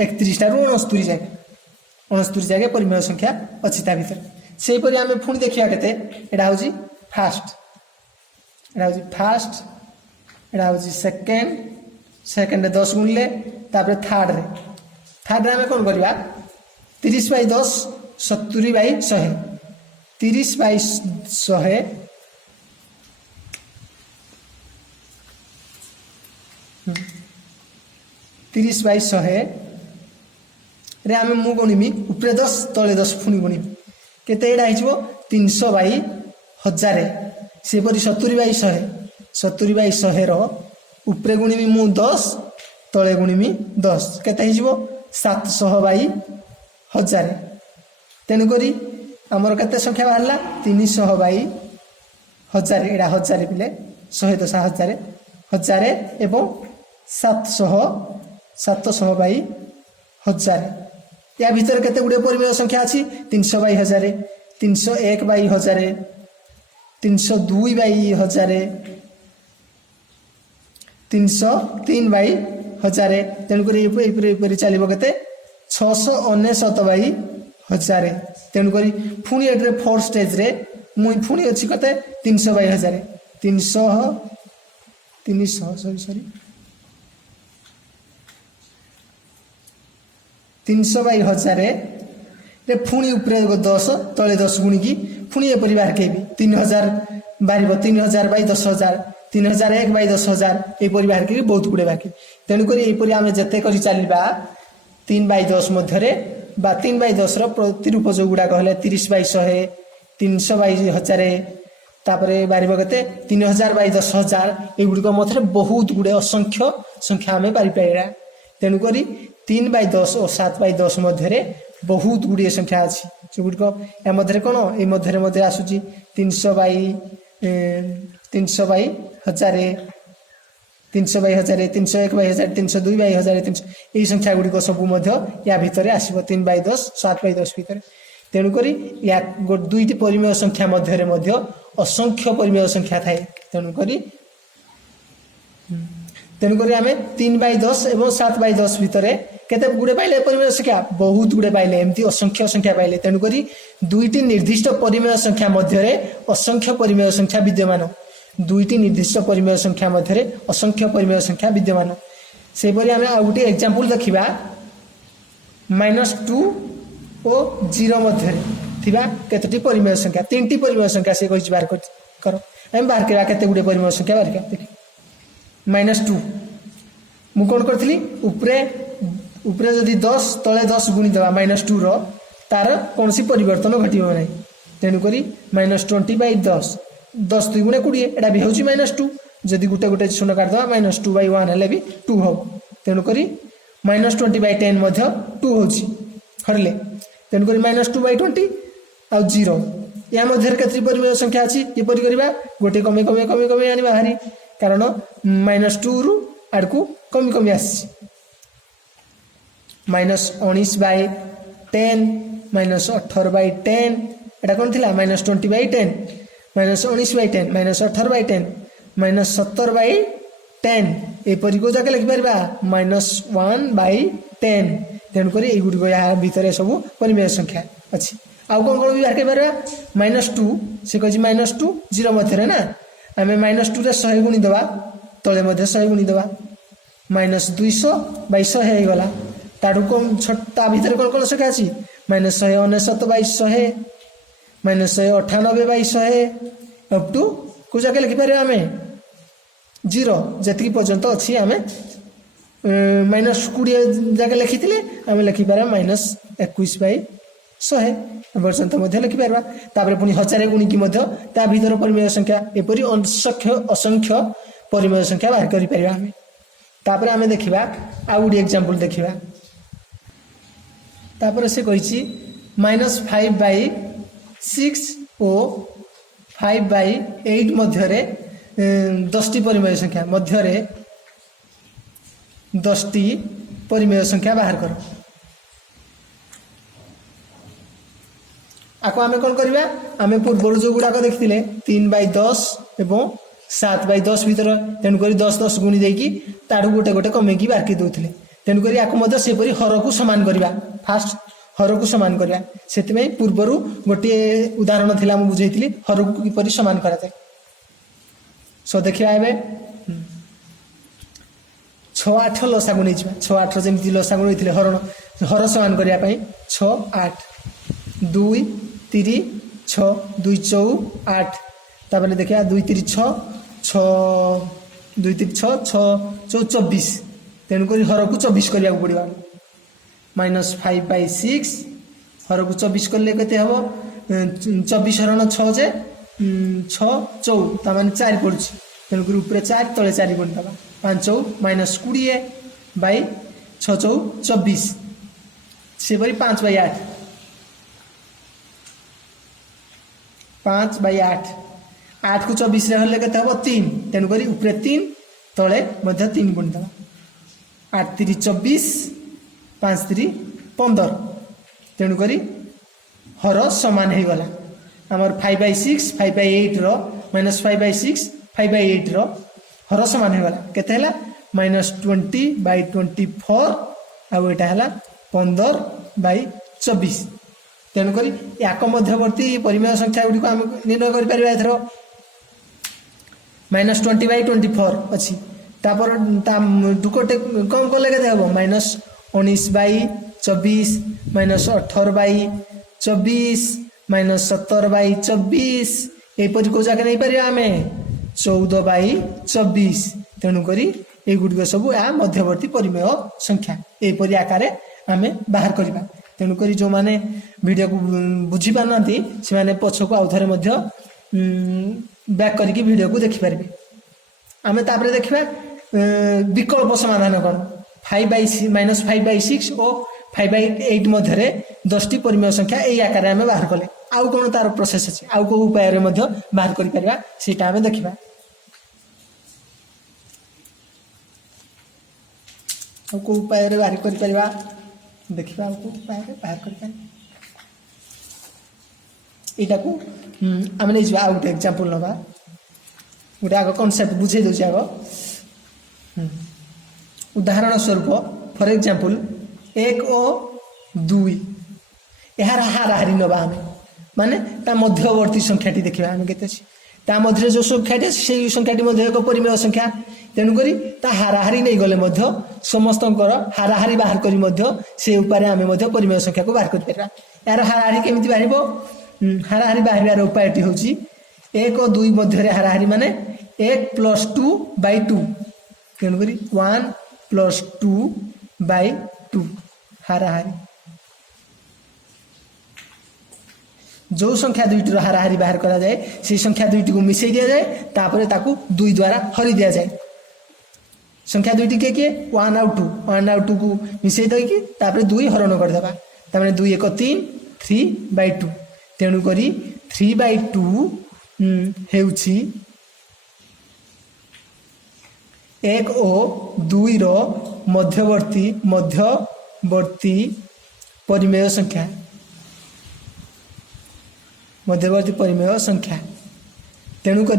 31 रू 69 जाए 69 जगह परिमेय संख्या अच्छी ता भीतर सेपरि आम पुणी देखा केते एटा हूँ फास्ट एटा हूँ फास्ट एटा हूँ सेकेंड 10 गुणिले तापर थर्ड रे आम कौन करवा 30/10 70/100 30/100 30/100 रे आम मु गणिमी उपरे 10 तले 10 पुणी गणिमी केते 300/1000 सेपरि 70/100 70/100 रो उपरे गुणिमी मु 10 तले गुणिमी 10 केते 700/1000 तेणुक आमर केते संख्या बाहरला 300/1000 एटा 1000 पिले 110 1000 एवं 700/1000 या भीतर केते गुड़े परिमेय संख्या अच्छी 300/1000 301/1000 302/1000 303/1000 तेणुक चलो के 699/1000 तेणुक पुणी ये फोर्थ स्टेज रे मुई पुणी अच्छी कते 300/1000 300 300 सॉरी 300 बाई 1000 रे पुणी ऊपर 10 तले 10 गुणिकी पुणी एपरी बाहर केबी 3000 बाहर 3000 बाई 10000 3001 बाई 10000 एपरी बाहर के बहुत गुड़े बाकी तेणुक यहपरी आम जिते कर चलवा 3 बाई 10 मध्य 3 बाई 10 प्रतिरूप जो गुड़ाक 30 बाई 100 300 बाई 1000 तापर बाहर के 3000 बाई 10000 युड़क मध्य बहुत गुड़े असंख्य संख्या आम पारिपर तेणुक 3 बाई 10 और 7 बाई 10 मध्य बहुत गुड़िए संख्या अच्छी जो गुड़िक या मध्य कौन ये मध्य आसूँ 300 बाई 1000 300 बाई 1000 301 बाई 1000 302 बाई 1000 300 यही संख्या गुड़िक सब या भितर आसो 3 बाई 10 7 बाई 10 भितर तेणुक या दुईटी परिमेय संख्या मध्य असंख्य परिमेय संख्या थाए तेणुक आम 3 बाई 10 और 7 बाई 10 भितर केते गुड़े पाइले परिमेय संख्या बहुत गुड़े पाइले एमती असंख्य संख्या पाइले तेणुक दुईटी निर्दिष्ट परिमेय संख्या मध्य असंख्य परिमेय संख्या विद्यमान दुईटी निर्दिष्ट परिमेय संख्या मध्य असंख्य परिमेय संख्या विद्यमान सेपरी आम आ गोटे एग्जांपल देखा -2 और 0 मध्य केतोटी परिमेय संख्या 3टी परिमेय संख्या से कही बाहर कर आम बाहर करवा केते गुड़े परिमेय संख्या बाहर कर देख -2 मु कौन करी उपरे जदि 10 तले 10 गुणी देवा -2 रो तार कौन सी परिवर्तन घटो ना तेणुक -20 बाई 10 10 2 गुणे 20 एटा भी हूँ -2 जदि गोटे गोटे शून्य काटिदेवा -2 बाई 1 हेल्ले भी 2 हो तेणुक -20 बाई 10 2 हो हरले तेणुक -2 बाई 20 आउ 0 या मध्य केतरी परिमेय संख्या अच्छी किपरि करबा गोटे कमे कमे कमे कमे आनिबा हारी कारण -2 रु आड़कू कमी कमी आसी -19 बाई 10 -18 बाई 10 एटा कौन थिला -20 बाई 10 -19 बाई 10 -18 बाई 10 -17 बाई 10 एपरी को जाके लिखिपर -1 बाई 10 तेणुक युड़क या भितर सब परिमेय संख्या अच्छी आउ कौन कौन भी बाहर पार -2 से कही -2 0 मध्य ना आम -2 रे 100 गुणी देवा तले 100 गुणी देवा -200 बाई 100 होगला ताठू कम छोटा भितर कौन कौन संख्या अच्छी -199 बाई 100 -198 बाई 100 अप टू को जाके लिखिपर आम 0 जी पर्यंत अच्छी आम -20 जाके लिखी आम लिखिपार -21 बाई 100 पर्यंत लिखिपर तापर पुणी 1000 गुणिकी भितर परिमेय संख्या एपरी असंख्य परिमेय संख्या बाहर कर आम तापर आम देखा आउ गोटे एग्जांपल देखा तापर से कही -5 बाई 6 और 5 बाई 8 मध्य 10टी परिमेय संख्या मध्य 10टी परिमेय संख्या बाहर कर आपको आम कौन करवा आम पूर्व जो गुड़ाक देखते 3 बाई 10 और 7 बाई 10 भितर तेणुक 10 10 गुणी देकी ताठू गोटे गोटे कमेकी बारकी दौले तेणुक आपको सेपरी हर को सामान करवा फास्ट हर को सामान करवा से पूर्वर गोटे उदाहरण थी मुझे हर को किपर सामान कराए सो देखा ए 6 8 लसागु नहीं 6 8 जमी लसागु नहीं हरण हर सामान करने 6 8 2 3 6 2 4 8 तापर देखा 2 3 6 6 2 3 6 6 24 तेणुक हर को 24 करने पड़ो -5 बाई 6 हर को 24 कले के हम 24 हरण 6 जे 6 4 ताने 4 पड़ी तेणुक ऊपर 4 तले 4 गुण दबा 5 -20 बाई 6 4 24 सेपरी 5 बाई 8 5 बाई 8 8 को 24 हेल्ले के हम 3 तेणुक ऊपर 3 तले 3 गुण दबा 8 3 24 5 3 15 तेणुक हर सामान हो गला आमर 5 बाई 6 5 बाई 8 रो -5 बाई 6 5 बाई 8 रो हर सामान हो गला केते हला -20 बाई 24 आउ एटा हला 15 बाई 24 तेणुक याक मध्यवर्ती परिमेय संख्या गुड़ी आम निर्णय कर -20/24 अच्छी तापर टुकटे कम कले के हम -19/24 -18/24 -17/24 यहपर कौ जगह नहीं पार आम 14/24 तेणुक युड़क सब या मध्यवर्ती परिमेय संख्या यहपरी आकार आम बाहर करवा तेणुक जो मैंने वीडियो को बुझी पार से पछक आउ थे बैक करके वीडियो को देखिपारे आम तापर देखा विकल्प समाधान कौन 5/6 और 5/8 मध्य 10टी परिमेय संख्या यही आकार आम बाहर कले आउ कौन तार प्रोसेस अच्छे आउ कौ उपाय बाहर कर देखा कौ उपाय बाहर कर देखा उपाय बाहर कर यहाँ को आम नहीं जा गोटे एग्जांपल नवा गोटे आग कनसेप्ट बुझे दूसरी आग उदाहरण स्वरूप फॉर एग्जांपल 1 और 2 यार हाराहारी नवा आम माने ता मध्यवर्ती संख्याटी देखा आम के मध्य जो संख्याटी से संख्याटी एक परिमेय संख्या तेणुक हाराहारी नहीं गले समस्त हाराहारी बाहर कर से उपाय आम परिमेय संख्या को बाहर कर यार हाराहारी केमी बाहर हाराहारी बाहर उपायटी हूँ 1 और 2 मध्य हाराहारी माने 1 + 2/2 तेणुक 1 + 2/2 हाराहारी जो संख्या दुईटी हाराहारी बाहर करा जाए से संख्या दुईटी को मिसई दिया जाए तापर ताकू 2 द्वारा हरि दिया जाए संख्या दुईटी किए 1 और 2 को मिसई देकी तापर 2 हरण करदेबा तापर 2 1 3 3/2 तेणुक 3/2 हेउछि 1 और 2 मध्यवर्ती परिमेय संख्या तेणुक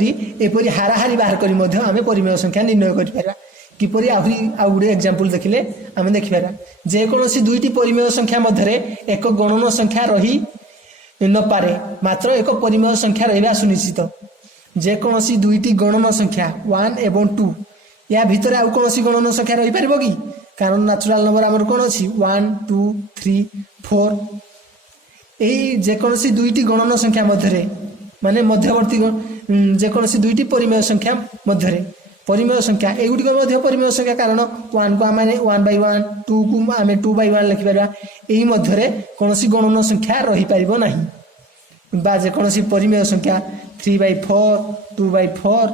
एपरी हाराहारी बाहर कर आम परिमेय संख्या निर्णय कर किपरि आउ गोटे एग्जांपल देखिले आम देखिपारा जेकोसी दुईटी परिमेय संख्या मध्य एक गणन संख्या रही न पारे मात्र एक परिमेय संख्या रहा सुनिश्चित जेकोसी दुईटी गणन संख्या 1 एवं 2 या भितर आउ कौन गणन संख्या रही पार कि कारण नेचुरल नंबर आमर कौन अच्छी 1 2 3 4 यही जेकोसी दुईटी गणन संख्या मध्य माने मध्यवर्ती जेकोसी दुईटी परिमेय संख्या मध्य परिमेय संख्या एगुड़िक परिमेय संख्या कारण 1 को आम 1/1 2 को आम 2/1 लिखिपार यही मध्य कौन गणन संख्या रही पार नहीं बा जेकोसी परिमेय संख्या 3/4 2/4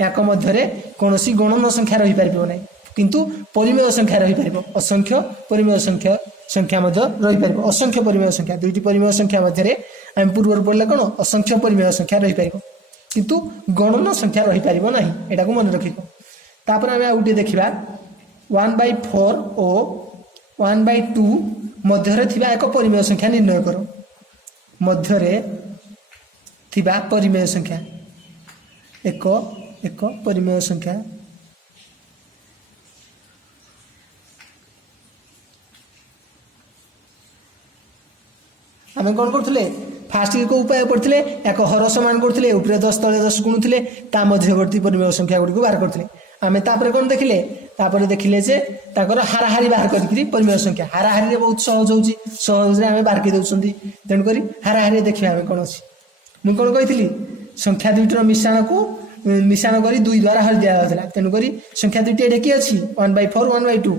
या मध्य कौन गणन संख्या रही पार नहीं किंतु परिमेय संख्या रही पार असंख्य परिमेय संख्या रही पार असंख्य परिमेय संख्या दुईटी परिमेय संख्या मध्य आम पूर्व पढ़ले कौन असंख्य परिमेय संख्या रही पार किंतु गणन संख्या रही पार ना यहाँ को मन रखिब तापर आम आउटे देखा 1/4 और 1/2 मध्य एक परिमेय संख्या निर्णय कर मध्य परिमेय संख्या एक परिमेय संख्या आम कौन करते फास्ट को उपाय पढ़ते एक हर समान करते ऊपर 10 तले 10 गुणुले मध्यवर्ती परिमेय संख्या गुड़ी बाहर करते आम कौन देखिले देखिले जे हाराहारी बाहर करी परिमेय संख्या हाराहारी बहुत सहज होची सहज आम बाहर दौरान तेणुक हाराहारी देखिए आम कौन अच्छी मुझे कौन कही संख्या दुईटर मिश्रण को मिश्रण कर 2 द्वारा हरि दिया तेणुक संख्या दुईटी ये किए अच्छी 1/4 1/2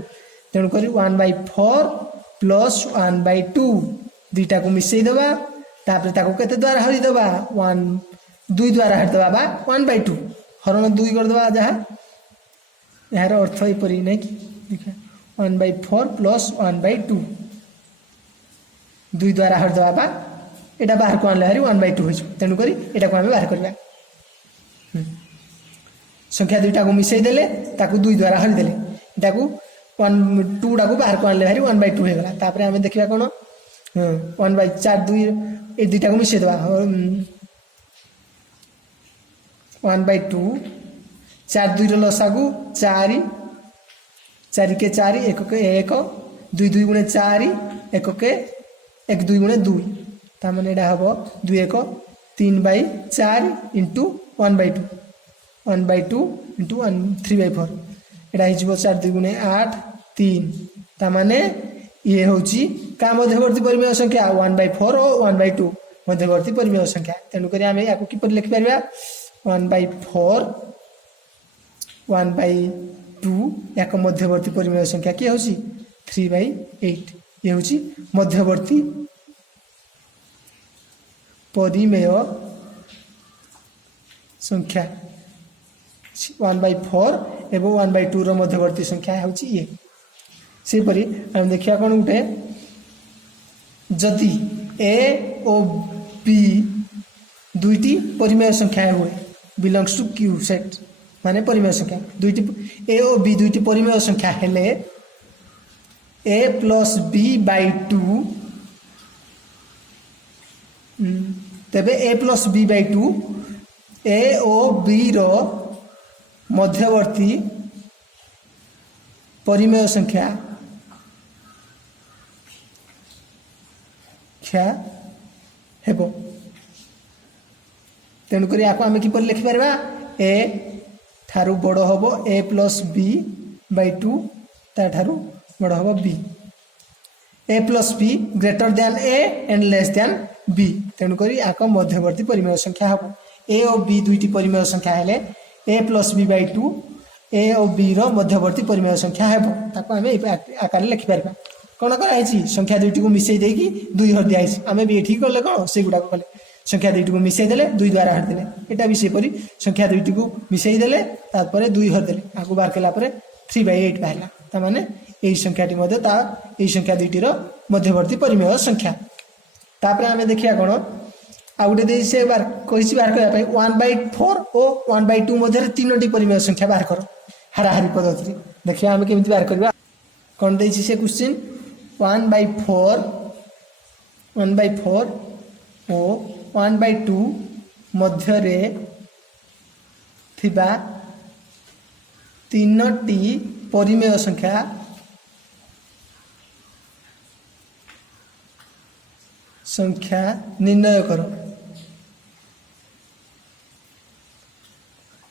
तेणुक 1/4 + 1/2 दुईटा को मिसई देवा तापर केते द्वारा हरि देवा 2 द्वारा हरि देवा 1/2 हरण 2 करदेवा जहाँ यार अर्थ यपरी नहीं कि 1/4 + 1/2 2 द्वारा हरि देवा यहाँ बाहर को आनले 1/2 हो तेणुक यहाँ को आम बाहर करवा संख्या दुईटा को मिसई देले 2 द्वारा हरि देले यहाँ को 2 को बाहर को आनले 1/2 हो गला तापर आम देखा कौन 1/4 2 ये दुईटा को मिसई देवा 1/2 4 2 लसागु 4 4 के 4 1 के 1 2 2 गुणे 4 1 के 1 2 गुणे 2 तार माने एटा हबो 2 1 3/4 × 1/2 1/2 इंटू 3/4 एटा हो 4 2 गुणे 8 3 तामाने ये होची का मध्यवर्ती परिमेय संख्या 1/4 और 1/2 मध्यवर्ती परिमेय संख्या तेणु करी आमे याको किपर लिखि परबा 1/4 1/2 याको मध्यवर्ती परिमेय संख्या के होची 3/8 ये होची मध्यवर्ती परिमेय संख्या 1/4 एवं 1/2 रो मध्यवर्ती संख्या होची ये सेपरी हम देखिया कौन उठे जदि ए और बी दुईटी परिमेय संख्या हुए बिलोंग्स टू क्यू सेट माने परिमेय संख्या दुईटी ए और बी दुईटी परिमेय संख्या हेले ए प्लस बी बाय 2 तेबे ए प्लस बी बाय 2 ए और बी रो मध्यवर्ती परिमेय संख्या क्या हेबो तेणुक आम किपर लिखिपर ए ठारू बड़ हम ए प्लस बी बाय 2 ठारू बड़ हम B A plus B greater than A and less than B तेणुक आक मध्यवर्ती परिमेय संख्या हम ए और बी दुईटी परिमेय संख्या हेले ए प्लस बी बाय 2 ए और बी रो मध्यवर्ती परिमेय संख्या हेबो ताको आमे आकार लिखि परबा कोन कराइछि संख्या दुईटी को मिसई देकी दुई हर दियाइछि आमे भी ठीक करले कोन से गुडा कले संख्या दुईटी को मिसई देले दुई द्वारा हर देले एटा भी सेपरी संख्या दुईटी को मिसई देले तारपरे दुई हर देले आगु बार केला परे 3/8 बाहला ता माने एई संख्याटी मध्ये ता एई संख्या दुईटी रो मध्यवर्ती परिमेय संख्या तापरे आमे देखिया कोन आ गुटे दे से बार कहिछि बार करबा 1/4 और 1/2 मध्ये तीनोटी परिमेय संख्या बार करो हाराहारी पद्धति देखिए आम केमी बाहर करवा कौन दे से क्वेश्चन 1/4 और 1/2 मध्य थिबा तीनोटी परिमेय संख्या निर्णय करो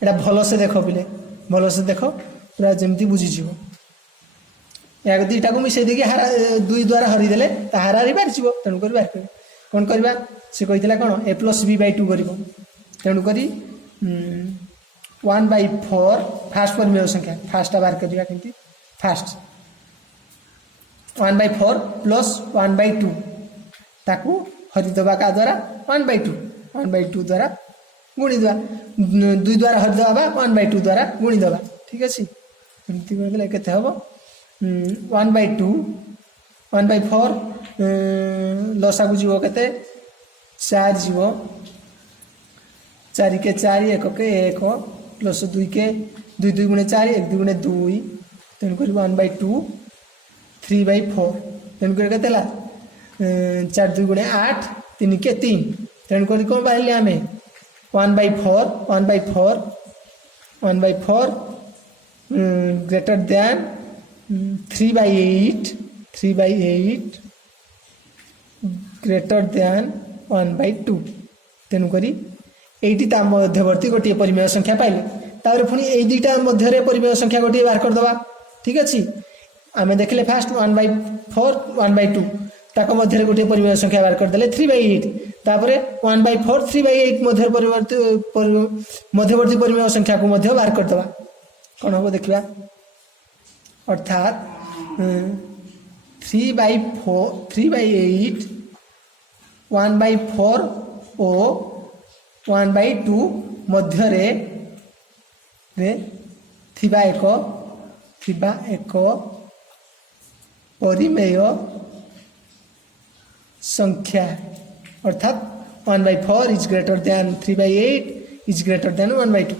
एटा भल से देख पिले भल से देख पूरा जमती बुझीज या दुईटा को मिसई देकी हारा दुई द्वारा हरिदेले हाराहारी बाहर तेणुक बाहर कर कौन करवा से कही कौन ए प्लस बी बाय 2 कर तेणुक 1/4 फास्ट परिमेय संख्या फास्ट बाहर करवा केमती फास्ट 1/4 प्लस 1/2 ताकू हरिदबा का द्वारा 1/2 द्वारा गुणी दवा दुई द्वारा हरिदबा 1/2 द्वारा गुणी दवा ठीक अच्छे एमती करदेले केते हबो 1/2 1/4 लसा को जीव केते 4 जीव 4 के 4 1 के 1 प्लस 2 के 2 2 गुणे 4 1 2 गुणे 2 तेणुक 1/2 3/4 तेणुक केतेला 4 2 गुणे 8 3 के 3 तेणुक कौन बाहर आम 1/4 ग्रेटर दैन 3/8 ग्रेटर दैन 1/2 तेणुक एटी मध्यवर्ती गोटे परिमेय संख्या पाइले तापर पुणी ए दुईटा मध्य परिमेय संख्या गोटे बाहर करदबा ठीक अच्छे आम देखले फास्ट 1/4 1/2 ताक मध्य गोटे परिमेय संख्या बाहर करदे 3/8 तापर 1/4 3/8 मध्यवर्ती परिमेय संख्या को मध्य बाहर करदबा कौन हम देखा अर्थात 3/8 1/4 और 1/2 मध्य थिबा एक परिमेय संख्या अर्थात 1/4 is greater than 3/8 is greater than 1/2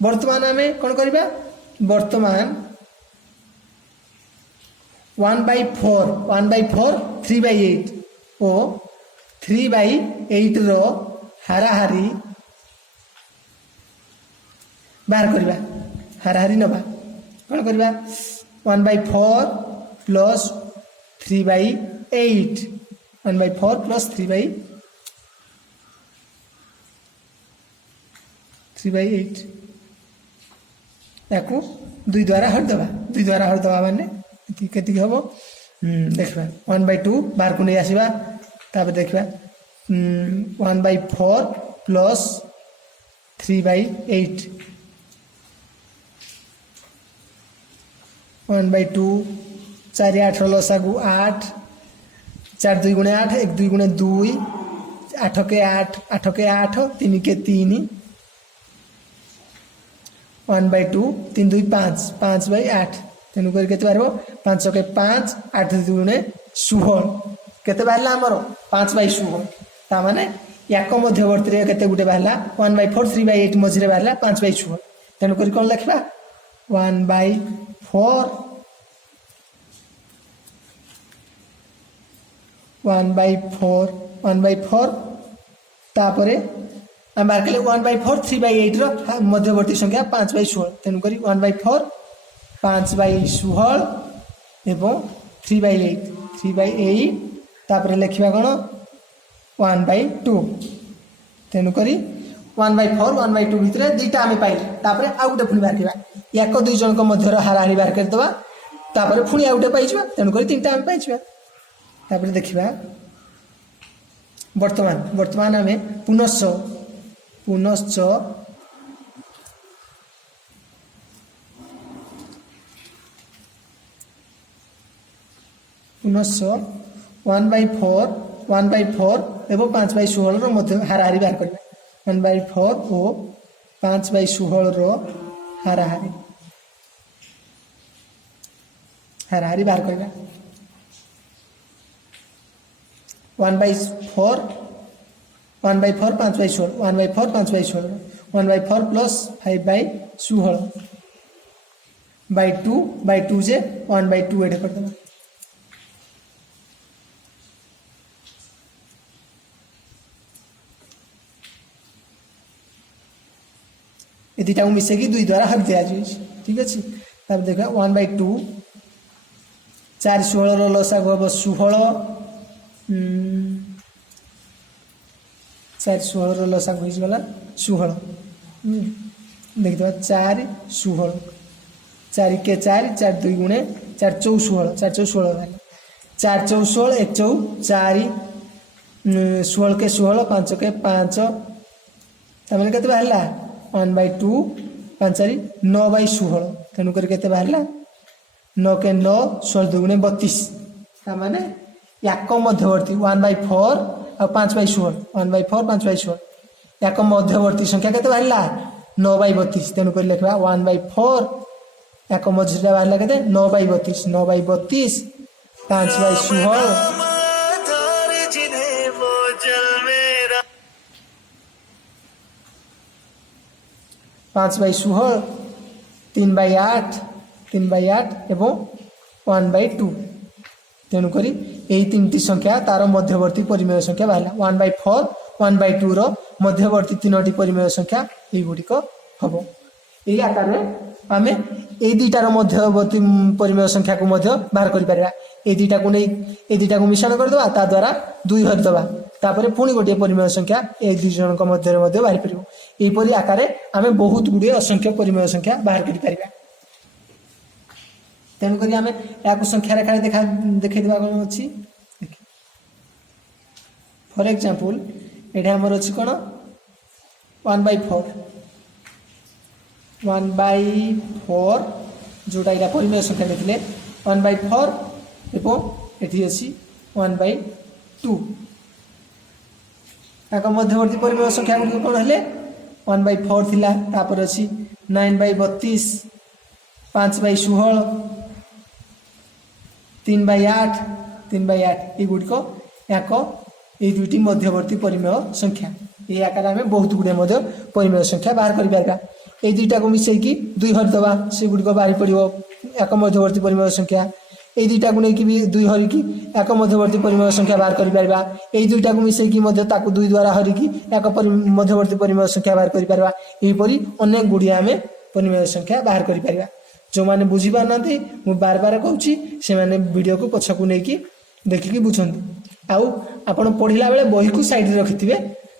वर्तमान आम कौन करवा वर्तमान 1/4 3/8 और 3/8 रो हाराहारी बाहर करवा हाराहारी नवा कौन करवा 1/4 प्लस 3/8 1/4 प्लस 3/8 या दुई द्वारा हरिदेवा दुई द्वारा हरिदेवा माने केति हम देखा 1/2 बाहर को नहीं आसवा देखा 1/4 प्लस 3/8 1/2 4 8 लसागु 8 4 2 गुणे 8 1 2 गुणे 2 8 के 8 8 के 8 3 के 3 1/2 3 2 5 5/8 तेणुक के 5 के 5 8 2 16 केते बाहला आमर 5/16 तामाने याक मध्यवर्ती रे केते गुटे बाहला 1/4 3/8 मझिरे बाहला 5/16 तेणुक कौन लिखा 1/4 1/4 तापरे आम बाहर कले 1/4 3/8 मध्यवर्ती संख्या 5/16 तेणुक 1/4 5/16 एवं 3/8 तापर लिखा कौन 1/2 तेणुक 1/4 1/2 भितर दुईटा आम पाइले तापर आउ गोटे पुणी बाहर याक दुई जन मध्य हाराहारी बाहर करदे तापर पुणी आउ गोटे पाइबा तेणुक 3टा आम पाइबा तापर देखा वर्तमान आम पुनश्च पुनश्च 1/4 एवं 5/16 मध्य हाराहारी बाहर करवा 1/4 और 5/16 हाराहारी बाहर करवा 1/4 5/16 1/4 5/16 1/4 प्लस 5/16 2 जे 1/2 एड कर देबा ये दुटा को मिसेकी दुई द्वारा हर दिया ठीक अच्छे तब देखा 1/2 4 16 लसागु हम 16 4 16 लसागु होगला 16 देखिए 4 16 4 के 4 4 2 गुणे 4 4 16 4 4 16 4 4 16 1 4 4 16 के 16 5 के 5 तमें के बाहर 1/2 5 9/16 तेणुक के बाहर 9 के 9 16 2 गुणे 32 ताने याक मध्यवर्ती 1/4 और 5/16 1/4 5/16 याक मध्यवर्ती संख्या के बाहर 9/32 तेणुक लिखा 1/4 याक मझे बाहर के 9/32 9/32 5/16 5/16 3/8 3/8 एवं 1/2 तेणुक यही 3टी संख्या तार मध्यवर्ती परिमेय संख्या बाहर 1/4 1/2 मध्यवर्ती 3टी परिमेय संख्या युड़िक हम यही आकार में आम ये दुटार मध्यवर्ती परिमेय संख्या को बाहर कर दुटा को नहीं ये दुटा को मिश्रण करदे ता द्वारा 2 हरिदे तापर पुणी गोटे परिमेय संख्या ये दुई जन मध्य बाहर पार यहीपरि आकार आम बहुत गुड़े असंख्य परिमेय संख्या बाहर कर तेणुक आम या संख्या रेखा देखा कौन अच्छी फॉर एग्जांपल ये आमर अच्छी कौन 1/4 जोटा यहाँ परिमेय संख्या देखिले 1/4 एवं ये अच्छी 1/2 मध्यवर्ती परिमेय संख्या गुड़ कौन है 1/4 थिला तापर अच्छी 9/32 5/16 3/8 3/8 ये गुड़िक याक ये दुईटी मध्यवर्ती परिमेय संख्या ये आकार आम बहुत गुड़े परिमेय संख्या बाहर कर ये दुईटा को मिसेकी 2 हरिदे से गुड़िक बाहर पड़ो याक मध्यवर्ती परिमेय संख्या ये दुईटा को लेकिन भी 2 हरिकी याक मध्यवर्ती परिमेय संख्या बाहर कर दुईटा को मिसेकी 2 द्वारा हरिकी याक मध्यवर्ती परिमेय संख्या बाहर कर यहीपरि अनेक गुड़िया आम परिमेय संख्या बाहर कर जो मैंने बुझी पारना मु बार बार कहूँ से मैंने वीडियो को पछकू नहीं देखिकी बुझंतु आउ आपण पढ़ला बेले बही को साइड रखिथिबे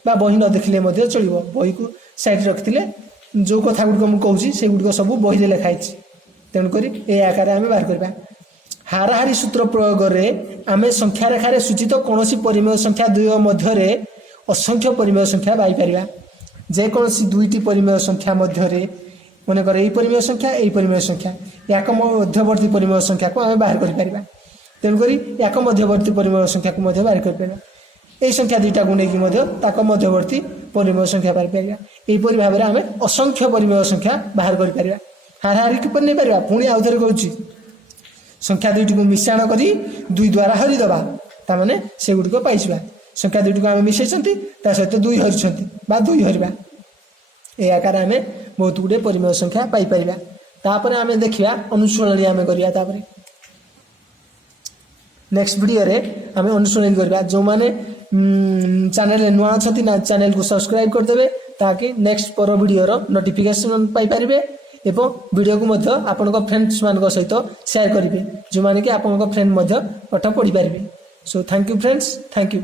बा बही न देखिले चलो बही को साइड रखिथिले जो कथा गुड़िक मुझे कहूँ से गुड़िक सब बही लिखाई तेणुक ये आकार आम बाहर करवा हाराहारी सूत्र प्रयोग में आम संख्या रेखार सूचित कौन परिमेय संख्या द्वय मध्य असंख्य परिमेय संख्या पाइपर जेकोसी दुईटी परिमेय संख्या मध्य मनकर यही परिमेय संख्या यही परिमेय संख्या या मध्यवर्ती परिमेय संख्या को आम बाहर कर तेणुक या मध्यवर्ती परिमेय संख्या को बाहर कर यही संख्या दुईटा को लेकिन मध्यवर्ती परिमेय संख्या बाहर यहीपरि भाव में आम असंख्य परिमेय संख्या बाहर कर हाराहारी किपर नहीं पार पुणी आउ थे कहूँ संख्या दुईटी को मिश्रण कर दुई द्वारा हरिदबा ताने से गुड़िक पाइबा संख्या दुईटी को आम मिसई सहित दुई हरी दुई हरवा ये आकार आम बहुत गुड़े परिमेय संख्या पाइपर आम देखा अनुशीलनी आम करवा नेक्स्ट वीडियो रे आम अनुशीलनी करवा जो मैंने चैनल नुआ अच्छा चैनल को सब्सक्राइब करदे ताकि नेक्स्ट पर वीडियो नोटिफिकेशन पाइपर एवं वीडियो को आपण फ्रेंड्स मान सहित शेयर करेंगे जो मैंने कि आपण फ्रेंड पाठ पढ़ी पारे so thank you friends thank you.